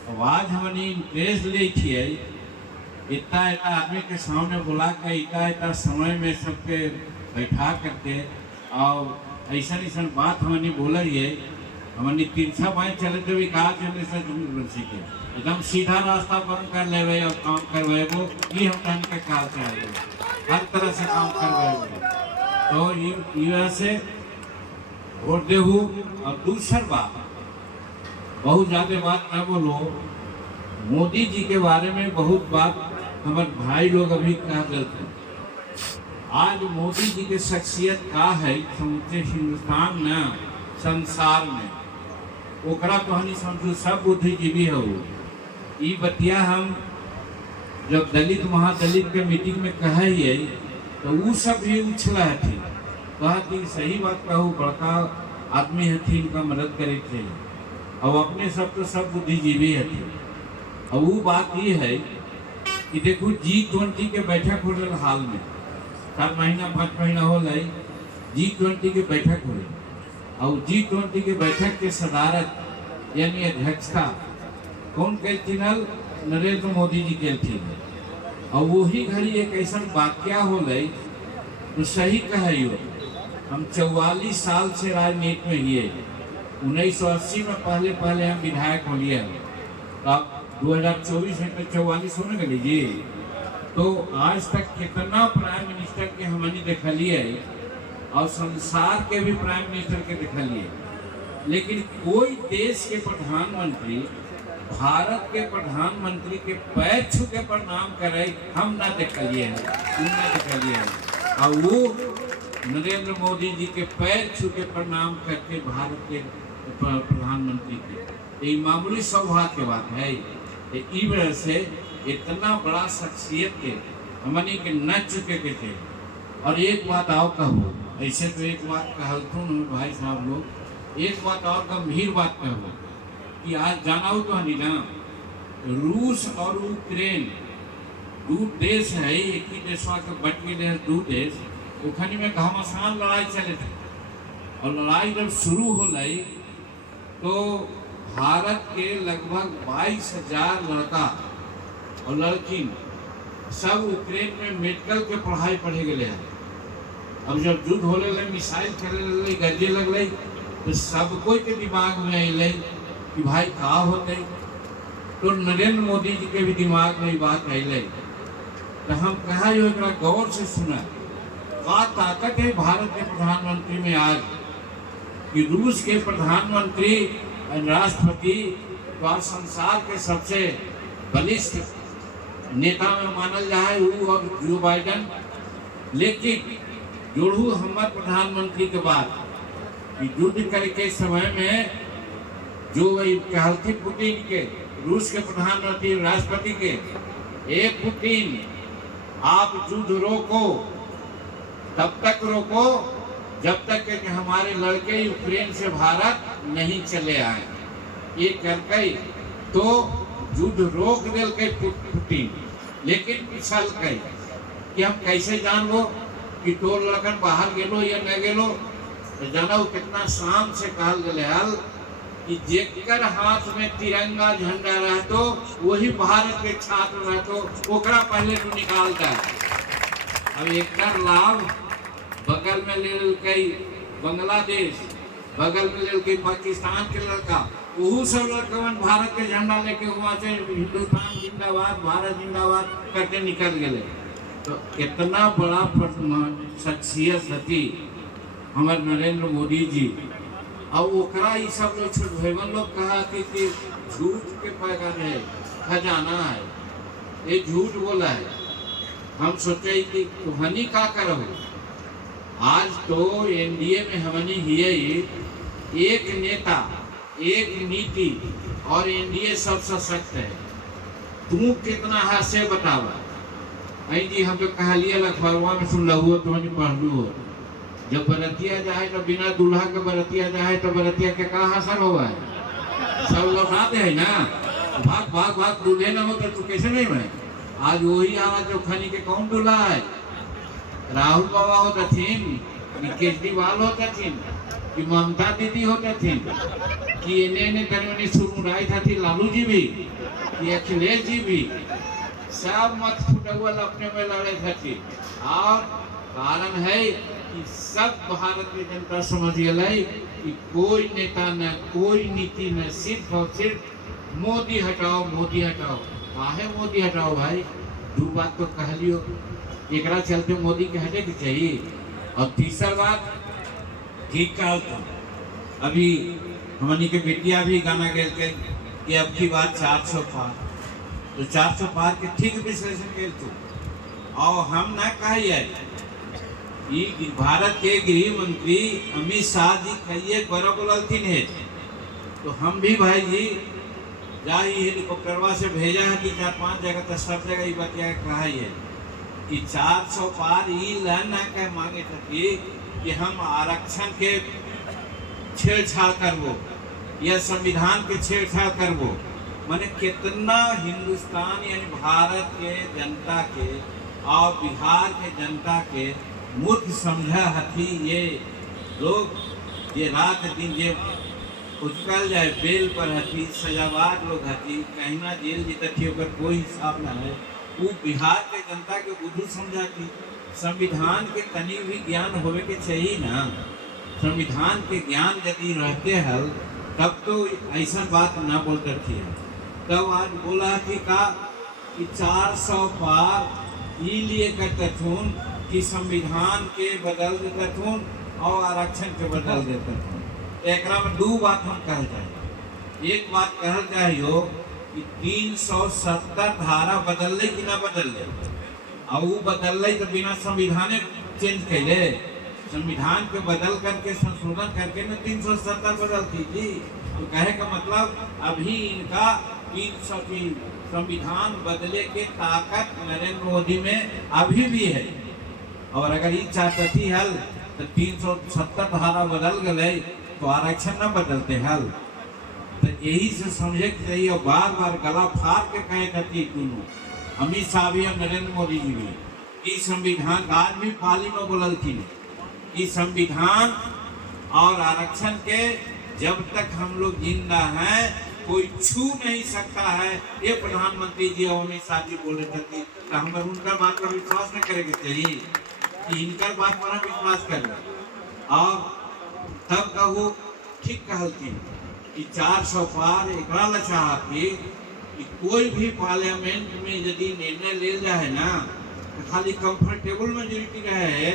आवाज हमने इंटरेस्ट ले थी, इतना आदमी के सामने बुला के इतना समय में सबके बैठा करते, और ऐसा बात हमने बोल रही है। हमने 300 बाई चले थे विकास चंद्रेश्वर चंद्रवंशी के एकदम सीधा रास्ता बंद कर ले और काम करवे, वो ये हम जान के कहा चाहिए, हर तरह से काम करवे। तो ये वजह से वोट देहू। और दूसर बात, बहुत ज़्यादा बात न बोलो, मोदी जी के बारे में बहुत बात हमारे भाई लोग अभी कह गए थे। आज मोदी जी के शख्सियत का है समूचे हिंदुस्तान में, संसार में, ओकरा कहानी समझो सब बुद्धिजीवी है वो। ई बतिया हम जब दलित महादलित के मीटिंग में कहे तो वो सब भी उछला थी, कहती सही बात कहू, बड़का आदमी हथी, इनका मदद करे थे। और अपने सब तो सब बुद्धिजीवी हथी। और वो बात ये है कि देखो G20 के बैठक हो रहा हाल में, 4 महीना 5 महीना हो गई G20 के बैठक हो रही। और G20 के बैठक के सदारत यानी अध्यक्षता कौन कहती नरेंद्र मोदी जी कहती। और वही घड़ी एक ऐसा वाक्या हो गई तो सही कहे हम 44 साल से राजनीति में ही 1980 में पहले हम विधायक हो लिए, अब 2024 में तो 44 होने के लिए। तो आज तक कितना प्राइम मिनिस्टर के हमने देखा लिए और संसार के भी प्राइम मिनिस्टर के देखा लिए, लेकिन कोई देश के प्रधानमंत्री भारत के प्रधानमंत्री के पैर छू के प्रणाम करे हम ना देखलिए हैं। और वो नरेंद्र मोदी जी के पैर छू के प्रणाम करके भारत के प्रधानमंत्री के, ये मामूली सौभाग्य की बात है। इस वजह से इतना बड़ा शख्सियत के हमने के न चुके के थे। और एक बात आओ कहो, ऐसे तो एक बात कहलतू भाई साहब लोग, एक बात और गंभीर बात कहो कि आज जाना हो तो हनी ना, रूस और यूक्रेन 2 देश है, एक ही देशवा के बट गए 2 देश, उखनी में घमासान लड़ाई चले थे। और लड़ाई जब शुरू हो गई तो भारत के लगभग 22,000 लड़का और लड़की सब यूक्रेन में मेडिकल के पढ़ाई पढ़े गए हैं। अब जब युद्ध होने लगे, मिसाइल चले लगे, गरजे लगल, तो सबको के दिमाग में अल कि भाई का होते। तो नरेंद्र मोदी जी के भी दिमाग में बात अल, तो हम कहा जो एक गौर से सुना का ताकत है भारत के प्रधानमंत्री में आज कि रूस के प्रधानमंत्री राष्ट्रपति और संसार के सबसे बलिष्ठ नेता में मानल जाए वो और जो बाइडन। लेकिन जोड़ू हमारे प्रधानमंत्री के बाद कि युद्ध करके समय में जो वही कहलती पुतिन के, रूस के प्रधानमंत्री राष्ट्रपति के, एक पुतिन आप युद्ध रोको, तब तक रोको जब तक कि हमारे लड़के यूक्रेन से भारत नहीं चले आए। ये करके तो युद्ध रोक दिल के पुतिन, लेकिन पिछल के कि हम कैसे जानबो कि तोर लड़कन बाहर गेलो या न गेलो। तो जानो कितना शान से कहल गए हल कि जेकर हाथ में तिरंगा झंडा रहतो वही भारत के छात्र रहतो, ओकरा पहले तो निकालता है। अब एक लाभ बगल में ले कई बांग्लादेश, बगल में ले कई पाकिस्तान के लड़का, वो सब लड़कवन भारत के झंडा लेके हुआ से हिंदुस्तान जिंदाबाद, भारत जिंदाबाद करके निकल गए। तो कितना बड़ा शख्सियत थी हमारे नरेंद्र मोदी जी। और ओकरा ये सब लोग छोट भाईवन लोग कहा कि झूठ के पैगाम है, खजाना है, ये झूठ बोला है। हम सोचे कि हनी का करो। आज तो एनडीए में हमने ही एक नेता, एक नीति और एनडीए सब सशक्त है। तू कितना है से बतावा। आई जी हम तो कहा लिया अखबारवा में सुन लहू तो मैंने पढ़ लू हो। जब बरतिया जाए तो बिना दूल्हा के बरतिया जाए तो बरतिया के कहा हासिल होगा है, सब लौटाते हैं ना, भाग भाग भाग दूल्हे ना हो तो कैसे नहीं बने। आज वही आवाज जो खनी के कौन दूल्हा है, राहुल बाबा होता थीन कि केजरीवाल होता थीन कि ममता दीदी होता थीन कि इन्हें तनमनी सुरमुराई था थी लालू जी भी कि अखिलेश जी भी, सब मत फुटवल अपने में लड़े थे। और कारण है कि सब भारतीय जनता समझ गई कि कोई नेता न कोई नीति न, सिर्फ और सिर्फ मोदी हटाओ, मोदी हटाओ। काहे मोदी हटाओ भाई, 2 बात तो कह लियो, एक चलते मोदी के हटे के चाहिए। और तीसरा बात ठीक कहा था, अभी हमनी के बेटिया भी गाना गए कि अब की बात 400 पार तो 400 पार के ठीक विश्लेषण कर तू और हम न कहिए कि भारत के गृह मंत्री अमित शाह जी कहिए बड़ा बोलथिन है, तो हम भी भाई जी जाई हेलीकॉप्टरवा से भेजा है कि 4-5 जगह तो सब जगह ये बतिया कहा है कि 400 पार ई न कह मांगे थी कि हम आरक्षण के छेड़छाड़ करबो या संविधान के छेड़छाड़ करबो। माने कितना हिंदुस्तान यानी भारत के जनता के और बिहार के जनता के मूर्ख समझा हथी ये लोग ये रात दिन जे उचकल जाए बेल पर हथी सजावार लोग हथी कहीं जेल जीतती ओकर कोई हिसाब न है। वो बिहार के जनता के बुद्धू समझा कि संविधान के तनी भी ज्ञान होवे के चाहिए ना। संविधान के ज्ञान यदि रहते हल तब तो ऐसा बात ना बोलते थे। तब आज बोला थी का कि 400 पार लिए करते थून कि संविधान के बदल देते थून और आरक्षण के बदल देते थून। एक में दो बात हम कह जाए। एक बात कहल जाए कि 370 धारा बदल ले कि ना बदल ले, और वो बदल ले तो बिना संविधान चेंज कैले संविधान के बदल करके संशोधन करके ना 370 बदलती थी। तो कहे का मतलब अभी इनका 300 की संविधान बदले के ताकत नरेंद्र मोदी में अभी भी है। और अगर ये चाहती हल तो 370 धारा बदल गए तो आरक्षण न बदलते हल। तो यही से समझे के चाहिए और बार बार गला फाड़ के कहे करती दोनों अमित शाह भी और नरेंद्र मोदी जी भी कि संविधान आज भी पाली में बोलल थी कि संविधान और आरक्षण के जब तक हम लोग जिंदा हैं कोई छू नहीं सकता है। ये प्रधानमंत्री जी और अमित शाह जी बोले थे तो हम उनका बात पर विश्वास न करेंगे चाहिए कि इनका बात पर हम विश्वास करें। और तब कहूँ ठीक कहलती कि 400 पार एक चाहती कि कोई भी पार्लियामेंट में यदि निर्णय ले जाए ना तो खाली कंफर्टेबल मेजोरिटी रहे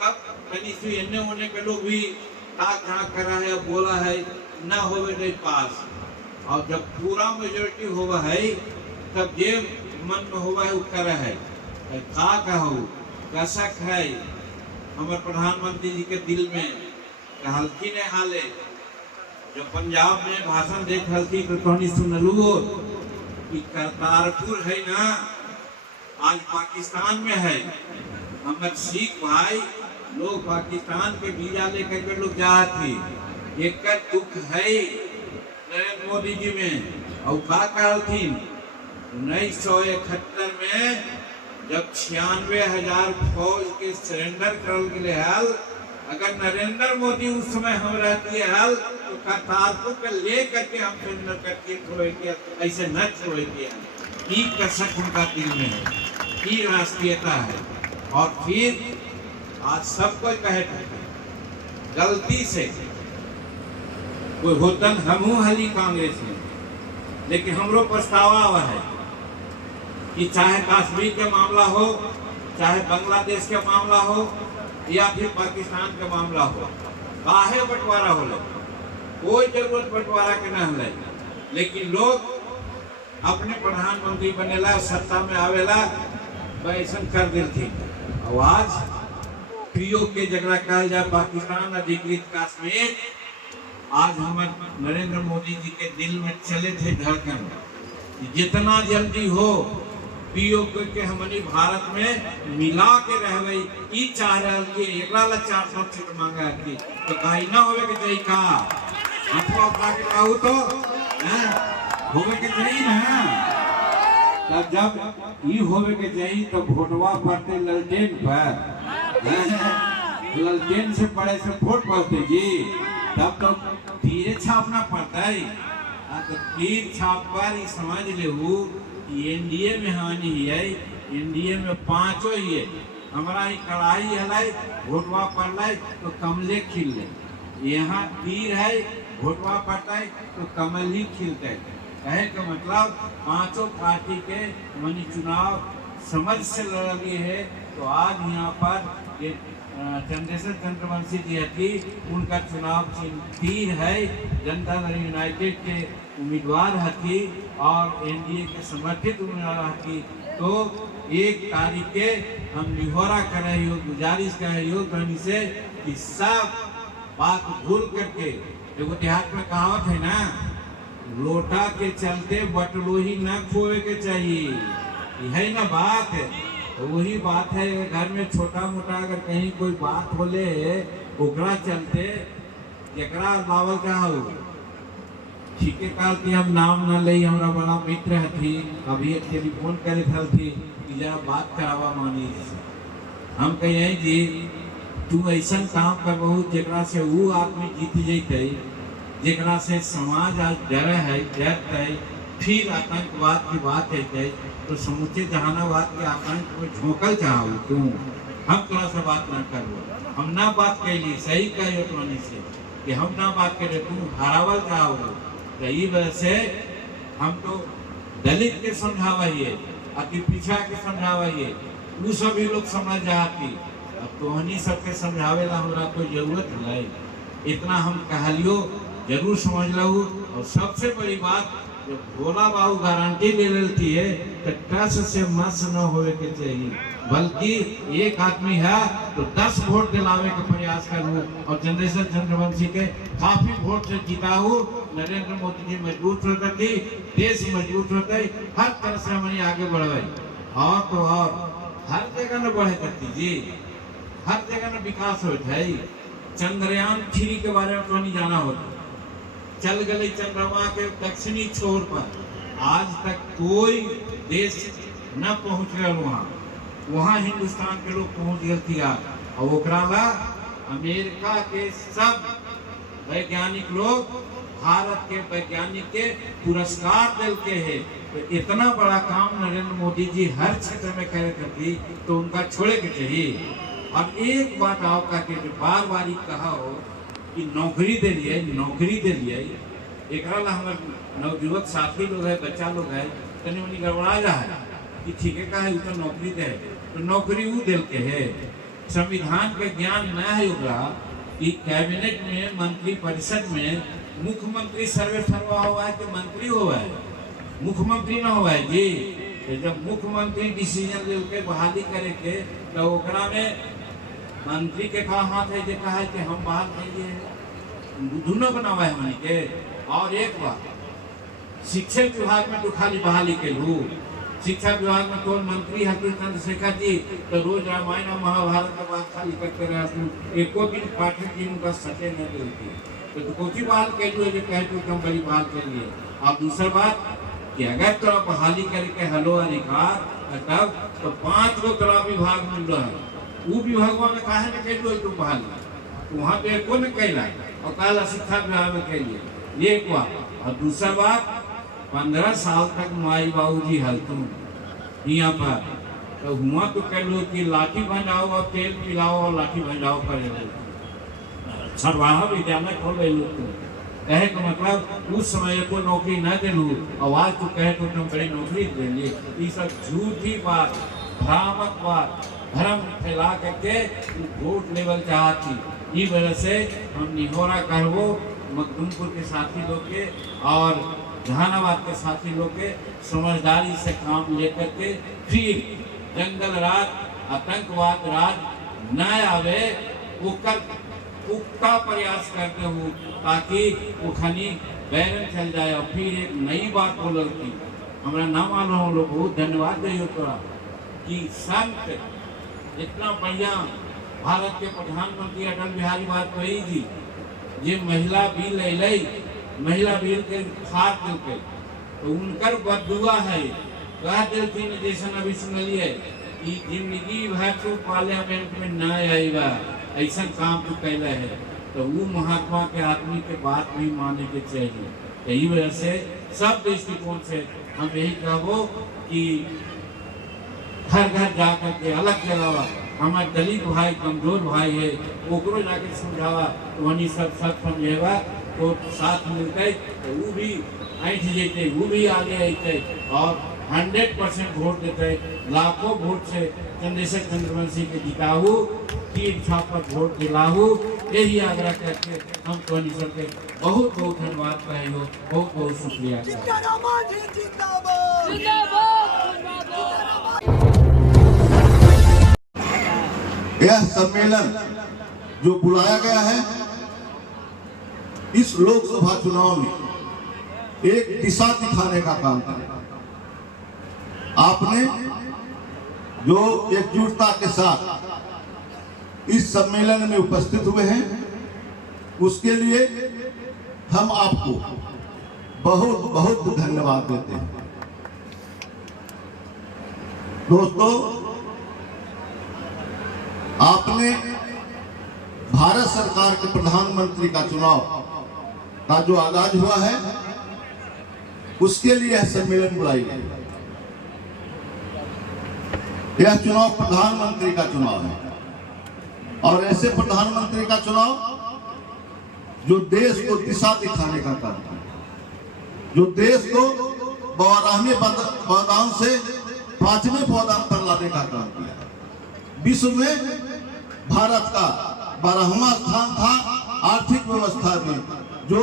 तब कहीं से एने होने के लोग भी ताक झाँक करा है बोला है ना होवे नहीं पास। और जब पूरा मेजोरिटी होगा है तब जे मन में होगा है वो करे है का कहो कसक है। हमारे प्रधानमंत्री जी के दिल में हल्की ने हाले जो पंजाब में भाषण दे हल्की तो कहनी सुनलू कि करतारपुर है ना आज पाकिस्तान में है। हमारे सिख भाई लोग पाकिस्तान के वीजा लेकर के लोग जा थे। एक दुख है नरेंद्र मोदी जी में। और का कहलथिन 1971 में जब 96,000 फौज के सरेंडर कर गए हल, अगर नरेंद्र मोदी उस समय हम रहती हल तो करतारपुर के ले करके हम सरेंडर करके छोड़े किया ऐसे न छोड़े किया। की कसक उनका दिल में है, की राष्ट्रीयता है। और फिर आज सब कोई कहे गलती से कोई होतन हमू हली कांग्रेस में, लेकिन हमरो पछतावा हुआ है कि चाहे कश्मीर का मामला हो, चाहे बांग्लादेश का मामला हो या फिर पाकिस्तान का मामला हो, काहे बंटवारा हो कोई जरूरत बंटवारा के न है। लेकिन लोग अपने प्रधानमंत्री बनेला सत्ता में आवेला वैसन कर देती। और आज पीओ के जगह कहा जाए पाकिस्तान अधिकृत कश्मीर आज हमारे नरेंद्र मोदी जी के दिल में चले थे धड़कन जितना जल्दी हो पीओ के हमनी भारत में मिला के रह गई ई चाह रहा कि एकला 400 सीट मांगा थी तो कहीं ना होवे के चाहिए का अफवाह उठा के कहूँ तो होवे के चाहिए ना। तब जब ई होवे के चाहिए तो वोटवा पड़ते ललटेन पर ललटेन से बड़े से वोट पड़ते जी तब तो तीर छापना पड़ता है। तो तीर छाप पर ही समझ ले एनडीए में हानि है। एनडीए में 5 ही है हमारा ही कड़ाई हलाई वोटवा पड़ला तो कमले खिल ले। यहाँ तीर है वोटवा पड़ता है तो कमल ही खिलता है। कहे का मतलब 5 पार्टी के मनी चुनाव समझ से लड़ी है। तो आज यहाँ पर ये चंद्रशेखर चंद्रवंशी जी थी उनका चुनाव चिन्ह तीर है। जनता दल यूनाइटेड के उम्मीदवार हथी और एनडीए के समर्थित उम्मीदवार की, तो 1 तारीख के हम निहोरा करे योग गुजारिश करे योग बनी से कि सब बात भूल करके, देखो देहात में कहावत है ना, लोटा के चलते बटलोही न खोए के चाहिए, यही ना बात है। तो वही बात है, घर में छोटा मोटा अगर कहीं कोई बात होले ओकरा चलते जकरा बावल का हो ठीक है काल कि हम नाम न ले, हमारा बड़ा मित्र हथी, अभी टेलीफोन करे थी कि जरा बात करावा मानी से। हम कहे जी तू ऐसा काम करबहू जकरा से वो आदमी जीत जैते, जकरा से समाज आज डर है, डरते, फिर आतंकवाद की बात है तो समूचे जहानाबाद के आतंक में झोंकल चाहो क्यों? हम थोड़ा सा बात ना करो, हम ना बात कैली, सही कहे अपनी से कि हम ना बात करे, तुम हरावल चाहो। तो ये वजह से हम तो दलित के समझावाइए, अति पिछड़ा के समझावाइए, वो सभी लोग समझ जाती। अब तो हनी सबके समझावे ला हमरा कोई जरूरत नहीं, इतना हम कहलियो जरूर समझ लो। और सबसे बड़ी बात, जब भोला बाबू गारंटी ले लेती है तो टस से मस न होवे के चाहिए, बल्कि एक आदमी है तो 10 वोट दिलावे का प्रयास करूँ। और चंद्रशेखर चंद्रवंशी के काफी वोट से जीताऊ, नरेंद्र मोदी जी मजबूत होते, देश मजबूत होते, हर तरह से हमें आगे बढ़ाई। और तो और हर जगह न बढ़े करती जी, हर जगह न विकास होता है। चंद्रयान 3 के बारे में तो नहीं जाना होता, चल गए चंद्रमा के दक्षिणी छोर पर, आज तक कोई देश न पहुंच गए वहाँ हिंदुस्तान के लोग पहुंच गए थी। और ओकरा ला अमेरिका के सब वैज्ञानिक लोग भारत के वैज्ञानिक के पुरस्कार दिल के है। तो इतना बड़ा काम नरेंद्र मोदी जी हर क्षेत्र में करे करती, तो उनका छोड़े के चाहिए। और एक बात आपका के बार बार ही कहा हो कि नौकरी दे लिए, नौकरी दे लिए, एक हमारे नवयुवक साथी लोग है, बच्चा लोग है, तनी मनी गड़बड़ा जा है कि ठीक है कहा तो नौकरी दे, तो नौकरी वो दिल के है। संविधान के ज्ञान न है ओकरा कि कैबिनेट में, मंत्री परिषद में मुख्यमंत्री सर्वे सर्वा हुआ है कि मंत्री हुआ है, मुख्यमंत्री ना हुआ है जी। तो जब मुख्यमंत्री डिसीजन लेके बहाली करे के, तो ओकरा में मंत्री के कहा हाथ है, जो कहा है कि हम बहाल करिए, दोनों बनावा है हमने के। और एक बात, शिक्षा विभाग में तो खाली बहाली के लू, शिक्षा विभाग में कौन मंत्री है चंद्रशेखर जी, तो रोज रामायण और महाभारत का बात खाली करते रहे, एको दिन पाठक जी उनका सटे न देती, तो कोची बहाल कर लो जो कहे तो कम बड़ी बहाल करिए। और दूसरा बात कि अगर तो बहाली करके हलो अधिकार तब तो 5 गो तोरा विभाग मिल रहा है, वो विभागवा में काहे न कह लो तुम बहाल, वहाँ पे एको न कैला और काला शिक्षा विभाग में कहिए, ये एक बात। और दूसरा बात, 15 साल तक माई बाबू जी हलतुम यहाँ पर, तो हुआ तो कह लो कि लाठी भंजाओ और तेल पिलाओ और लाठी भंजाओ करे, सरवाहा विद्यालय खोल रहे लोग तुम कहे का मतलब उस समय को नौकरी न दिलू, आवाज तो कहे तो तुम बड़ी नौकरी देंगे। ये सब झूठी बात, भ्रामक बात, धर्म फैला करके वोट लेवल चाहती। इस वजह से हम निहोरा करवो मखदूमपुर के साथी लोग के और जहानाबाद के साथी लोग के समझदारी से काम लेकर के फिर जंगल राज, आतंकवाद राज न आवे, पुख्ता प्रयास करते हो ताकि वो खनी बैरन चल जाए। और फिर एक नई बात बोल थी, हमारा नाम आलो हम लोग बहुत धन्यवाद दियो तोरा कि संत इतना बढ़िया भारत के प्रधानमंत्री अटल बिहारी वाजपेयी जी ये महिला बिल अलै, महिला बिल के खाद दिलके, तो उनकर बदुआ है, कह दिलथिन जैसे अभी सुनलिए कि जिंदगी भर तू पार्लियामेंट में न आएगा, ऐसा काम तो कैला है। तो वो महात्मा के आदमी के बात भी माने के चाहिए। यही वजह से सब दृष्टिकोण से हम यही कहो कि घर घर जाकर के अलग जगह हमारे दलित भाई, कमजोर भाई है, ओकरो जाके समझावा, वही सब समझेगा तो साथ मिलते, तो वो भी ऐठ जेते, वो भी आगे अते और 100% वोट देते, लाखों वोट से चंद्रशेखर चंद्रवंशी के जिताऊ, 3 छाप पर वोट दिलाऊ। यही आग्रह करके हम तो सबके बहुत बहुत धन्यवाद कहे हो, बहुत बहुत शुक्रिया। यह सम्मेलन जो बुलाया गया है इस लोकसभा चुनाव में एक दिशा दिखाने का काम करेगा। आपने जो एकजुटता के साथ इस सम्मेलन में उपस्थित हुए हैं उसके लिए हम आपको बहुत बहुत धन्यवाद देते हैं। दोस्तों, आपने भारत सरकार के प्रधानमंत्री का चुनाव का जो आगाज हुआ है उसके लिए यह सम्मेलन बुलाई गई। यह चुनाव प्रधानमंत्री का चुनाव है और ऐसे प्रधानमंत्री का चुनाव जो देश को दिशा दिखाने का काम करे, जो देश को 12वें पायदान से 5वें पायदान पर लाने का काम किया। विश्व में भारत का 12वां स्थान था आर्थिक व्यवस्था में, जो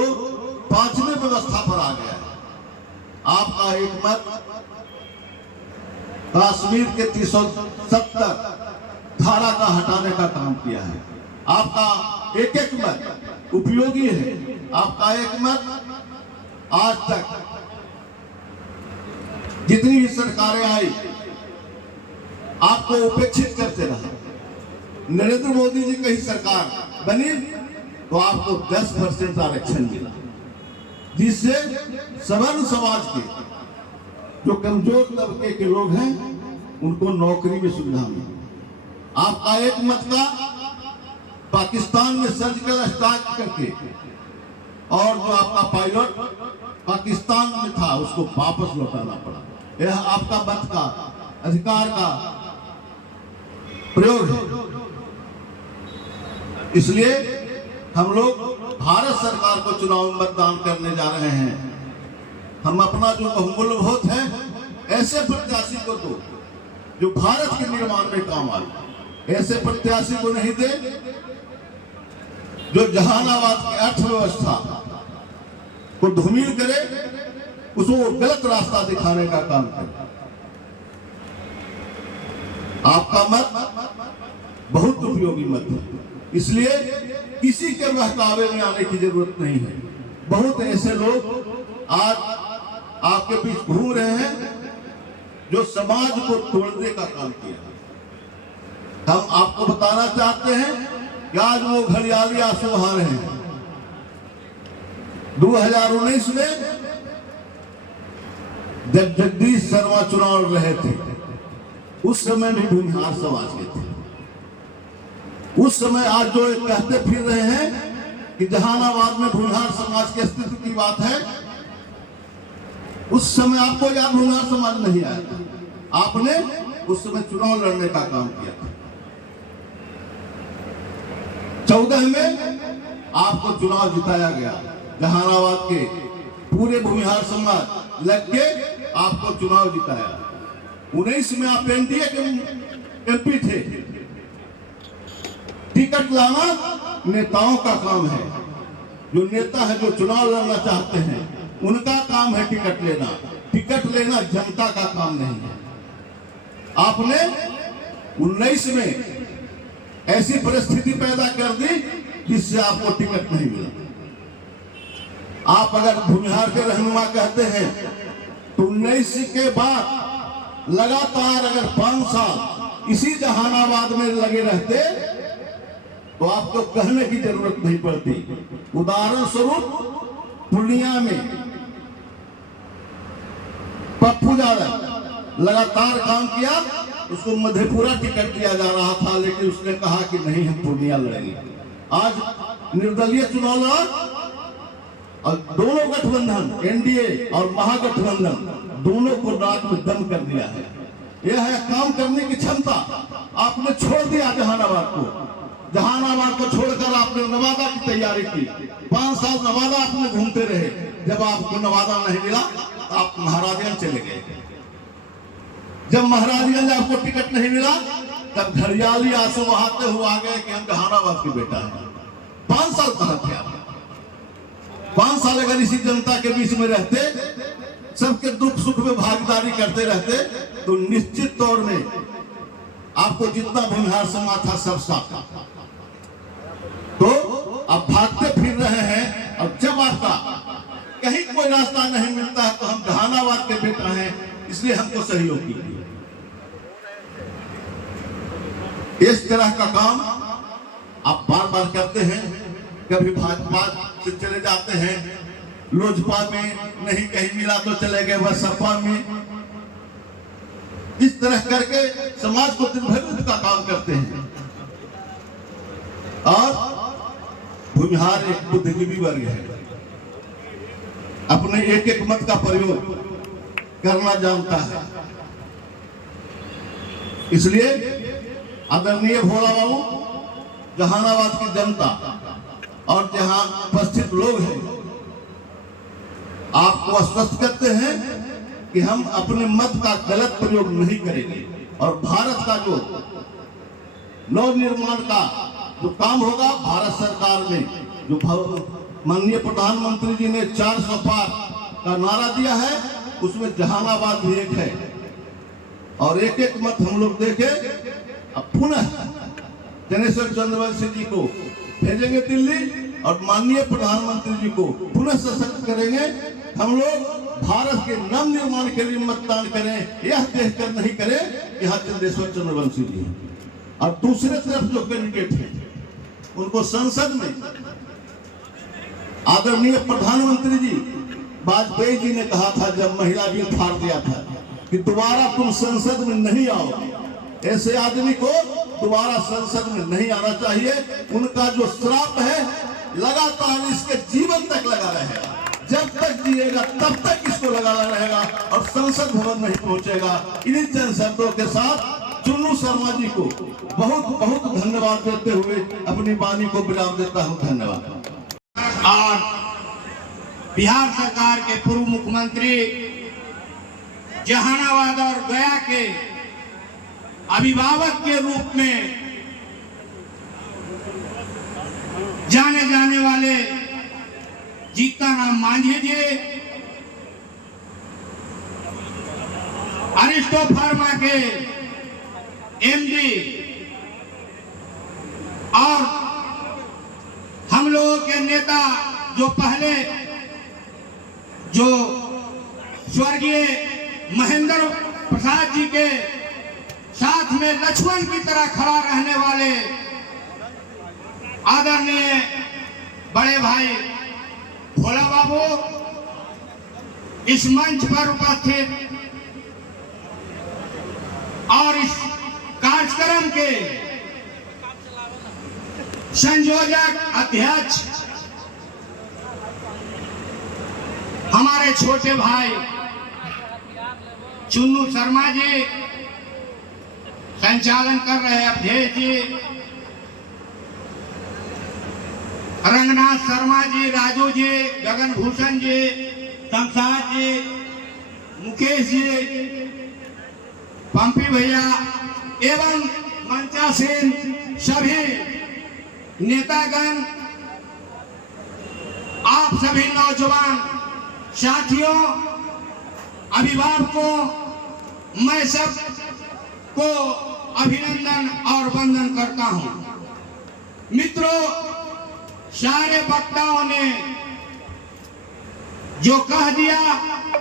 5वें व्यवस्था पर आ गया है। आपका एक मत कश्मीर के 370 धारा का हटाने का काम किया है। आपका एक एक मत उपयोगी है। आपका एक मत आज तक जितनी भी सरकारें आई आपको उपेक्षित करते रहा। नरेंद्र मोदी जी की सरकार बनी तो आपको 10% आरक्षण मिला, जिससे सवर्ण समाज के जो कमजोर तबके के लोग हैं उनको नौकरी में सुविधा मिली। आपका एक मत का पाकिस्तान में सर्जिकल स्ट्राइक करके और जो आपका पायलट पाकिस्तान में था उसको वापस लौटाना पड़ा। यह आपका मत का अधिकार का प्रयोग है। इसलिए हम लोग भारत सरकार को चुनाव में मतदान करने जा रहे हैं। हम अपना जो बहुमूल्य वोट है ऐसे प्रत्याशी को दो जो भारत के निर्माण में काम आए। ऐसे प्रत्याशी को नहीं दे जो जहानाबाद की अर्थव्यवस्था को धूमिल करे, उसको गलत रास्ता दिखाने का काम करे। आपका मत बहुत उपयोगी मत है, इसलिए किसी के बहकावे में आने की जरूरत नहीं है। बहुत ऐसे लोग आज आपके बीच घूम रहे हैं जो समाज को तोड़ने का काम किया। हम आपको बताना चाहते हैं कि आज वो घड़ियाली आंसू बहा रहे हैं। 2019 में जब जगदीश शर्मा चुनाव लड़ रहे थे उस समय भी भूमिहार समाज के थे। उस समय आज जो कहते फिर रहे हैं कि जहानाबाद में भूमिहार समाज के अस्तित्व की बात है, उस समय आपको याद भूमिहार समाज नहीं आया। आपने उस समय चुनाव लड़ने का काम किया था। 14 में आपको चुनाव जिताया गया। जहानाबाद के पूरे भूमिहार समाज लग के आपको चुनाव जिताया। 19 में आप एनडीए के एमपी थे। टिकट लाना नेताओं का काम है। जो नेता है जो चुनाव लड़ना चाहते हैं उनका काम है टिकट लेना। टिकट लेना जनता का काम नहीं है। आपने 19 में ऐसी परिस्थिति पैदा कर दी जिससे आपको टिकट नहीं मिला। आप अगर भूमिहार के रहनुमा कहते हैं तो 19 के बाद लगातार अगर 5 साल इसी जहानाबाद में लगे रहते तो आपको कहने की जरूरत नहीं पड़ती। उदाहरण स्वरूप पूर्णिया में पप्पू यादव लगातार काम किया, उसको मधेपुरा टिकट दिया जा रहा था, लेकिन उसने कहा कि नहीं हम पूर्णिया लड़ेंगे। आज निर्दलीय चुनाव लड़ा और दोनों गठबंधन एनडीए और महागठबंधन दोनों को नाक में दम कर दिया है। यह है काम करने की क्षमता। आपने छोड़ दिया जहानाबाद को। जहानाबाद को छोड़कर आपने नवादा की तैयारी की। 5 साल नवादा आपने घूमते रहे। जब आपको नवादा नहीं मिला तो आप महाराजगंज चले गए। जब महाराजगंज आपको टिकट नहीं मिला तब घड़ियाली आंसू बहाते हुए आ गए कि हम जहानाबाद के बेटा हैं। 5 साल कहाँ थे आप? 5 साल अगर इसी जनता के बीच में रहते, सबके दुख सुख में भागीदारी करते रहते, तो निश्चित तौर में आपको जितना भूमिहार समाज था सब साथ था। तो अब भागते फिर रहे हैं, और जब आपका कहीं कोई रास्ता नहीं मिलता है तो हम जहानाबाद के बेटा हैं, इसलिए हमको सहयोग कीजिए। इस तरह का काम आप बार बार करते हैं, कभी भाजपा से चले जाते हैं, लोजपा में नहीं कहीं मिला तो चले गए बसपा में, इस तरह करके समाज को दिन भर का काम करते हैं। और भूमिहार एक बुद्धिजीवी वर्ग है, अपने एक एक मत का प्रयोग करना जानता है। इसलिए आदरणीय भोला बाबू, जहानाबाद की जनता और जहां उपस्थित लोग हैं, आपको आश्वस्त करते हैं कि हम अपने मत का गलत प्रयोग नहीं करेंगे, और भारत का जो नव निर्माण का जो काम होगा, भारत सरकार में जो माननीय प्रधानमंत्री जी ने 400 पार का नारा दिया है, उसमें जहानाबाद भी एक है। और एक एक मत हम लोग देखे, अब पुनः जनेश्वर चंद्रवंशी जी को भेजेंगे दिल्ली, और माननीय प्रधानमंत्री जी को पुनः सशक्त करेंगे। हम लोग भारत के नव निर्माण के लिए मतदान करें, यह देखकर नहीं करें यहाँ चंद्रेश्वर चंद्रवंशी जी हैं। और दूसरे तरफ जो कैंडिडेट हैं, उनको संसद में आदरणीय प्रधानमंत्री जी वाजपेयी जी ने कहा था, जब महिला बिल फाड़ दिया था, कि दोबारा तुम संसद में नहीं आओ। ऐसे आदमी को दोबारा संसद में नहीं आना चाहिए। उनका जो श्राप है लगातार इसके जीवन तक लगा रहेगा, जब तक जिएगा तब तक इसको लगा रहेगा, और संसद भवन नहीं पहुंचेगा। इन्हीं चंद शब्दों के साथ चुन्नू शर्मा जी को बहुत बहुत धन्यवाद देते हुए अपनी वाणी को विराम देता हूं। धन्यवाद। और बिहार सरकार के पूर्व मुख्यमंत्री, जहानाबाद और गया के अभिभावक के रूप में जाने जाने वाले जीतन मांझी जी, अरिस्टो फार्मा के एमडी, और हम लोगों के नेता जो पहले जो स्वर्गीय महेंद्र प्रसाद जी के साथ में लक्ष्मण की तरह खड़ा रहने वाले आदरणीय बड़े भाई भोला बाबू, इस मंच पर उपस्थित और इस कार्यक्रम के संयोजक अध्यक्ष हमारे छोटे भाई चुन्नू शर्मा जी, संचालन कर रहे अध्यक्ष जी रंगनाथ शर्मा जी, राजू जी, गगन भूषण जी, तमसाद जी, मुकेश जी, पंपी भैया एवं मंचासीन सभी नेतागण, आप सभी नौजवान साथियों, अभिभावकों, मैं सब को अभिनंदन और वंदन करता हूं। मित्रों, सारे वक्ताओं ने जो कह दिया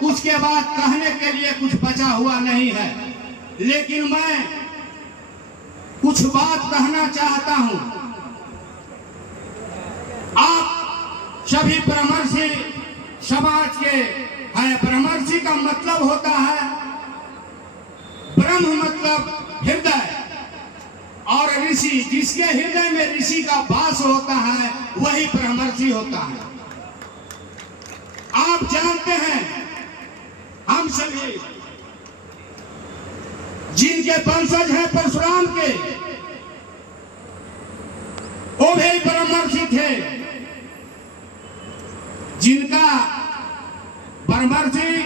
उसके बाद कहने के लिए कुछ बचा हुआ नहीं है, लेकिन मैं कुछ बात कहना चाहता हूं। आप सभी परामर्शी समाज के हैं। परामर्शी का मतलब होता है ब्रह्म, मतलब हृदय, और ऋषि, जिसके हृदय में ऋषि का वास होता है वही परामर्शी होता है। आप जानते हैं, हम सभी जिनके वंशज हैं परशुराम के, वो भी परामर्शी थे। जिनका परामर्शी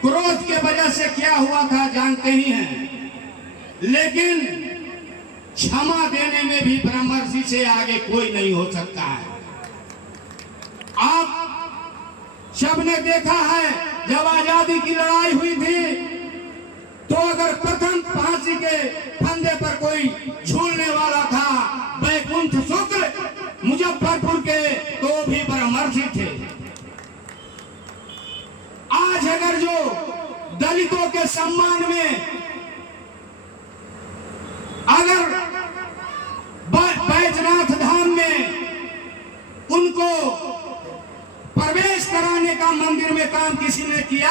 क्रोध के वजह से क्या हुआ था जानते ही हैं, लेकिन क्षमा देने में भी परामर्शी से आगे कोई नहीं हो सकता है। सबने देखा है जब आजादी की लड़ाई हुई थी तो अगर प्रथम फांसी के फंदे पर कोई झूलने वाला था बैकुंठ शुक्ल मुजफ्फरपुर के, तो भी ब्रह्मर्षि थे। आज अगर जो दलितों के सम्मान में अगर बैजनाथ धाम में उनको प्रवेश कराने का मंदिर में काम किसी ने किया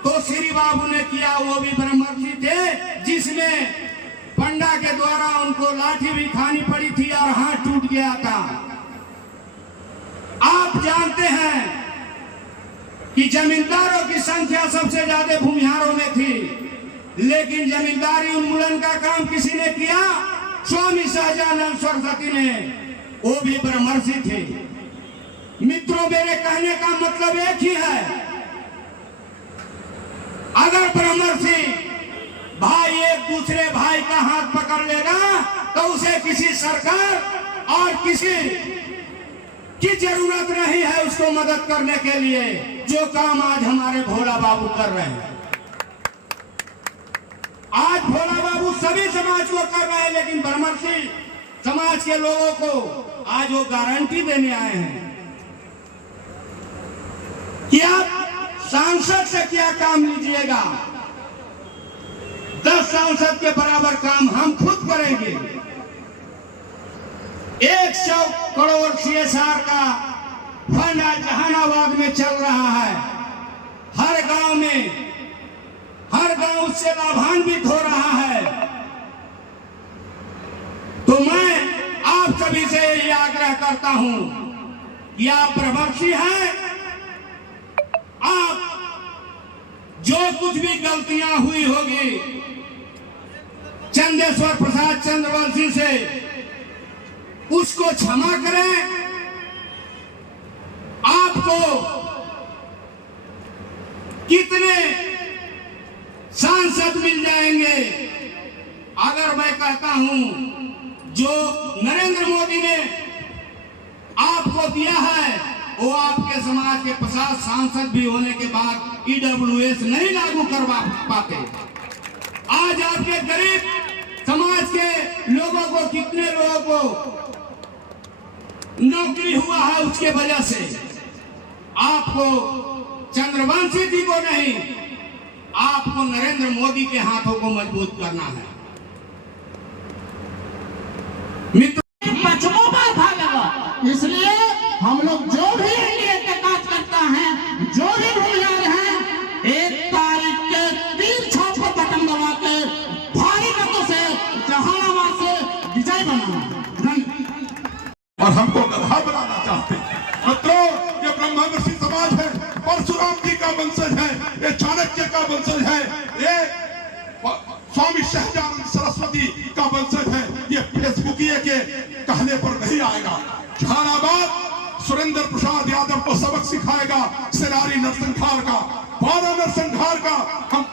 तो श्री बाबू ने किया, वो भी ब्रह्मर्षि थे, जिसमें पंडा के द्वारा उनको लाठी भी खानी पड़ी थी और हाथ टूट गया था। आप जानते हैं कि जमींदारों की संख्या सबसे ज्यादा भूमिहारों में थी, लेकिन जमींदारी उन्मूलन का काम किसी ने किया, स्वामी सहजानंद सरस्वती ने, वो भी ब्रह्मर्षि थे। मित्रों, मेरे कहने का मतलब एक ही है, अगर ब्रह्मर्षि भाई एक दूसरे भाई का हाथ पकड़ लेगा तो उसे किसी सरकार और किसी की जरूरत नहीं है उसको मदद करने के लिए, जो काम आज हमारे भोला बाबू कर रहे हैं। आज भोला बाबू सभी समाज को कर रहे हैं, लेकिन ब्रह्मर्षि समाज के लोगों को आज वो गारंटी देने आए हैं कि आप सांसद से क्या काम लीजिएगा, 10 सांसद के बराबर काम हम खुद करेंगे। 100 करोड़ CSR का फंड आज जहानाबाद में चल रहा है, हर गांव उससे लाभान्वित हो रहा है। तो मैं आप सभी से यही आग्रह करता हूं कि आप ब्रह्मर्षि हैं, आप जो कुछ भी गलतियां हुई होगी चंदेश्वर प्रसाद चंद्रवंशी से, उसको क्षमा करें। आपको कितने सांसद मिल जाएंगे, अगर मैं कहता हूं जो नरेंद्र मोदी ने आपको दिया है वो आपके समाज के 50 सांसद भी होने के बाद EWS नहीं लागू करवा पाते। आज आपके गरीब समाज के लोगों को, कितने लोगों को नौकरी हुआ है उसके वजह से। आपको चंद्रवंशी जी को नहीं, आपको नरेंद्र मोदी के हाथों को मजबूत करना है। मित्र, बचपों पर भागेगा, इसलिए हम लोग जो भी एनडीए के काज करता है, जो भी भूमिहार हैं, 1 तारीख के तीर छाप पर बटन दबा के भारी मतों से जहानाबाद से विजय बनाना। और हमको गधा बनाना चाहते हैं। मित्रों, ये ब्रह्मर्षि समाज है, परशुराम जी का वंशज है, ये चाणक्य का वंशज है, ये स्वामी सहजानंद सरस्वती का वंशज है। ये फेसबुकिए के कहने पर नहीं आएगा। जहानाबाद सुरेंद्र प्रसाद यादव को सबक सिखाएगा, सेनारी नरसंहार का, 12 नरसंहार का। हम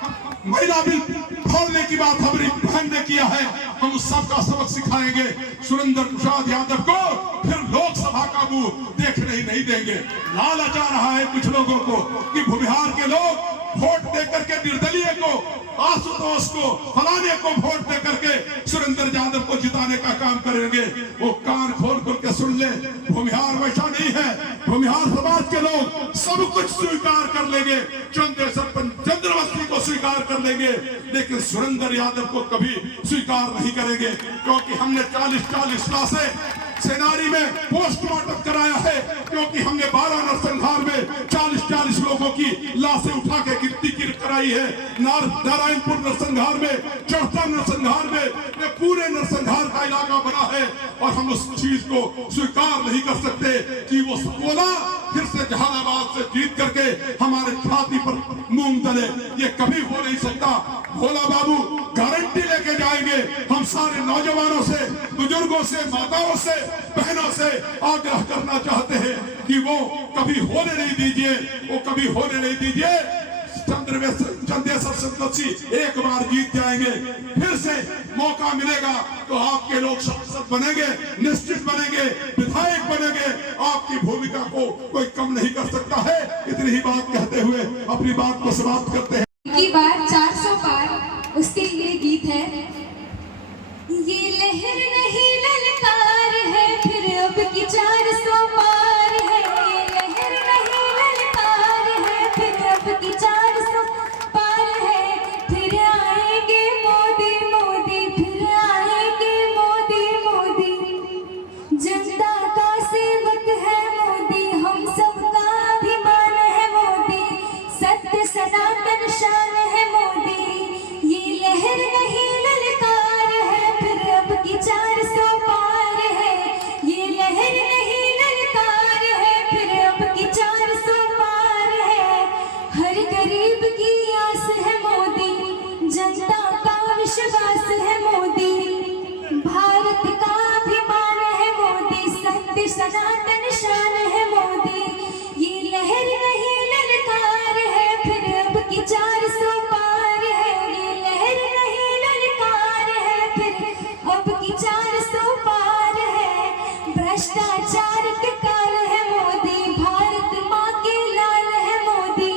महिला बिल खोलने की बात हमारी बहन ने किया है, हम उस सब का सबक सिखाएंगे सुरेंद्र प्रसाद यादव को। फिर लोकसभा का मुंह देखने ही नहीं देंगे। लालच आ रहा है कुछ लोगों को कि भूमिहार के लोग वोट देकर के निर्दलीय को, आशुतोष को, फलाने को वोट देकर के सुरेंद्र यादव को जिताने का काम करेंगे। वो कान खोल खोल के सुन ले, भूमिहार वैसा नहीं है। भूमिहार समाज के लोग सब कुछ स्वीकार कर लेंगे, चंद्रवंशी को स्वीकार कर लेंगे, लेकिन सुरेंद्र यादव को कभी स्वीकार नहीं करेंगे, क्योंकि हमने 40-40 लाशें सेनारी में पोस्टमार्टम कराया है, क्योंकि हमने 12 नरसंहार में 40-40 लोगों की लाशें उठा के गिनती कराई है। नारायणपुर नरसंहार में, चढ़ता नरसंहार में, ये पूरे नरसंहार का इलाका बना है और हम उस चीज को स्वीकार नहीं कर सकते कि वो बोला फिर से जहानाबाद से जीत करके हमारे छाती पर मूंग दले। ये कभी हो नहीं सकता। भोला बाबू गारंटी लेके जाएंगे। हम सारे नौजवानों से, बुजुर्गों से, माताओं से, बहनों से आग्रह करना चाहते हैं कि वो कभी होने नहीं दीजिए, वो कभी होने नहीं दीजिए। चंदेश्वर सतलसी एक बार जीत जाएंगे, फिर से मौका मिलेगा तो आपके लोग सांसद बनेंगे, निश्चित बनेंगे, विधायक बनेंगे। आपकी भूमिका को कोई कम नहीं कर सकता है। इतनी ही बात कहते हुए अपनी बात को समाप्त करते हैं। की बार 400 पार, उसके लिए गीत है। ये लहर नहीं ललकार है, फिर अब की 400 पार है। ये लहर नहीं ललकार है, फिर अब की 400 पार है। फिर आएंगे मोदी मोदी, फिर आएंगे मोदी मोदी। जनता का सेवक है मोदी, हम सबका अभिमान है मोदी। सत्य सनातन शान है मोदी। ये लहर नहीं ललकार है, फिर अब की 400 पार है। ये लहर नहीं ललकार है, फिर अब की 400 पार है। हर गरीब की आस है मोदी, जनता का विश्वास है मोदी। भारत का अभिमान है मोदी, सत्य सनातन शान है मोदी। ये लहर नहीं ललकार है, फिर अब की 400 पार है। ये लहर नहीं ललकार है, फिर अब की 400 पार है। भ्रष्टाचार के काल है मोदी, भारत माँ के लाल है मोदी।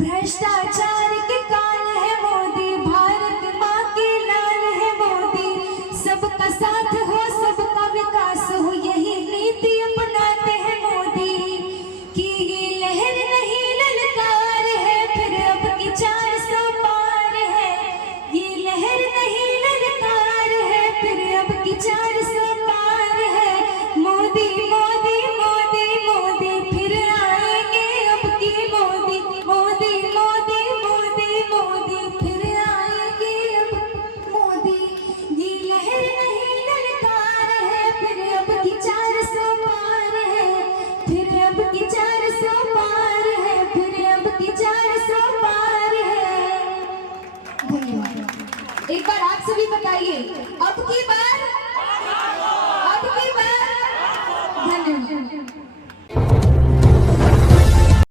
भ्रष्टाचार के काल है मोदी, भारत माँ के लाल है मोदी। सबका साथ हो, सबका विकास हो, यही नीति अपनाते हैं मोदी। कि ये लहर नहीं ललकार है, फिर अब की 400 पार है। ये लहर नहीं ललकार है, फिर अब की 400 पार है। मोदी मोदी मोदी मोदी, फिर आएंगे अब की मोदी। मोदी मोदी मोदी मोदी, फिर आएंगे अब मोदी। ये लहर नहीं ललकार है, फिर अब की 400 पार है। फिर अब की 400 पार है, फिर अब की 400 पार है। धन्यवाद। एक बार आप सभी बताइए, अब की बार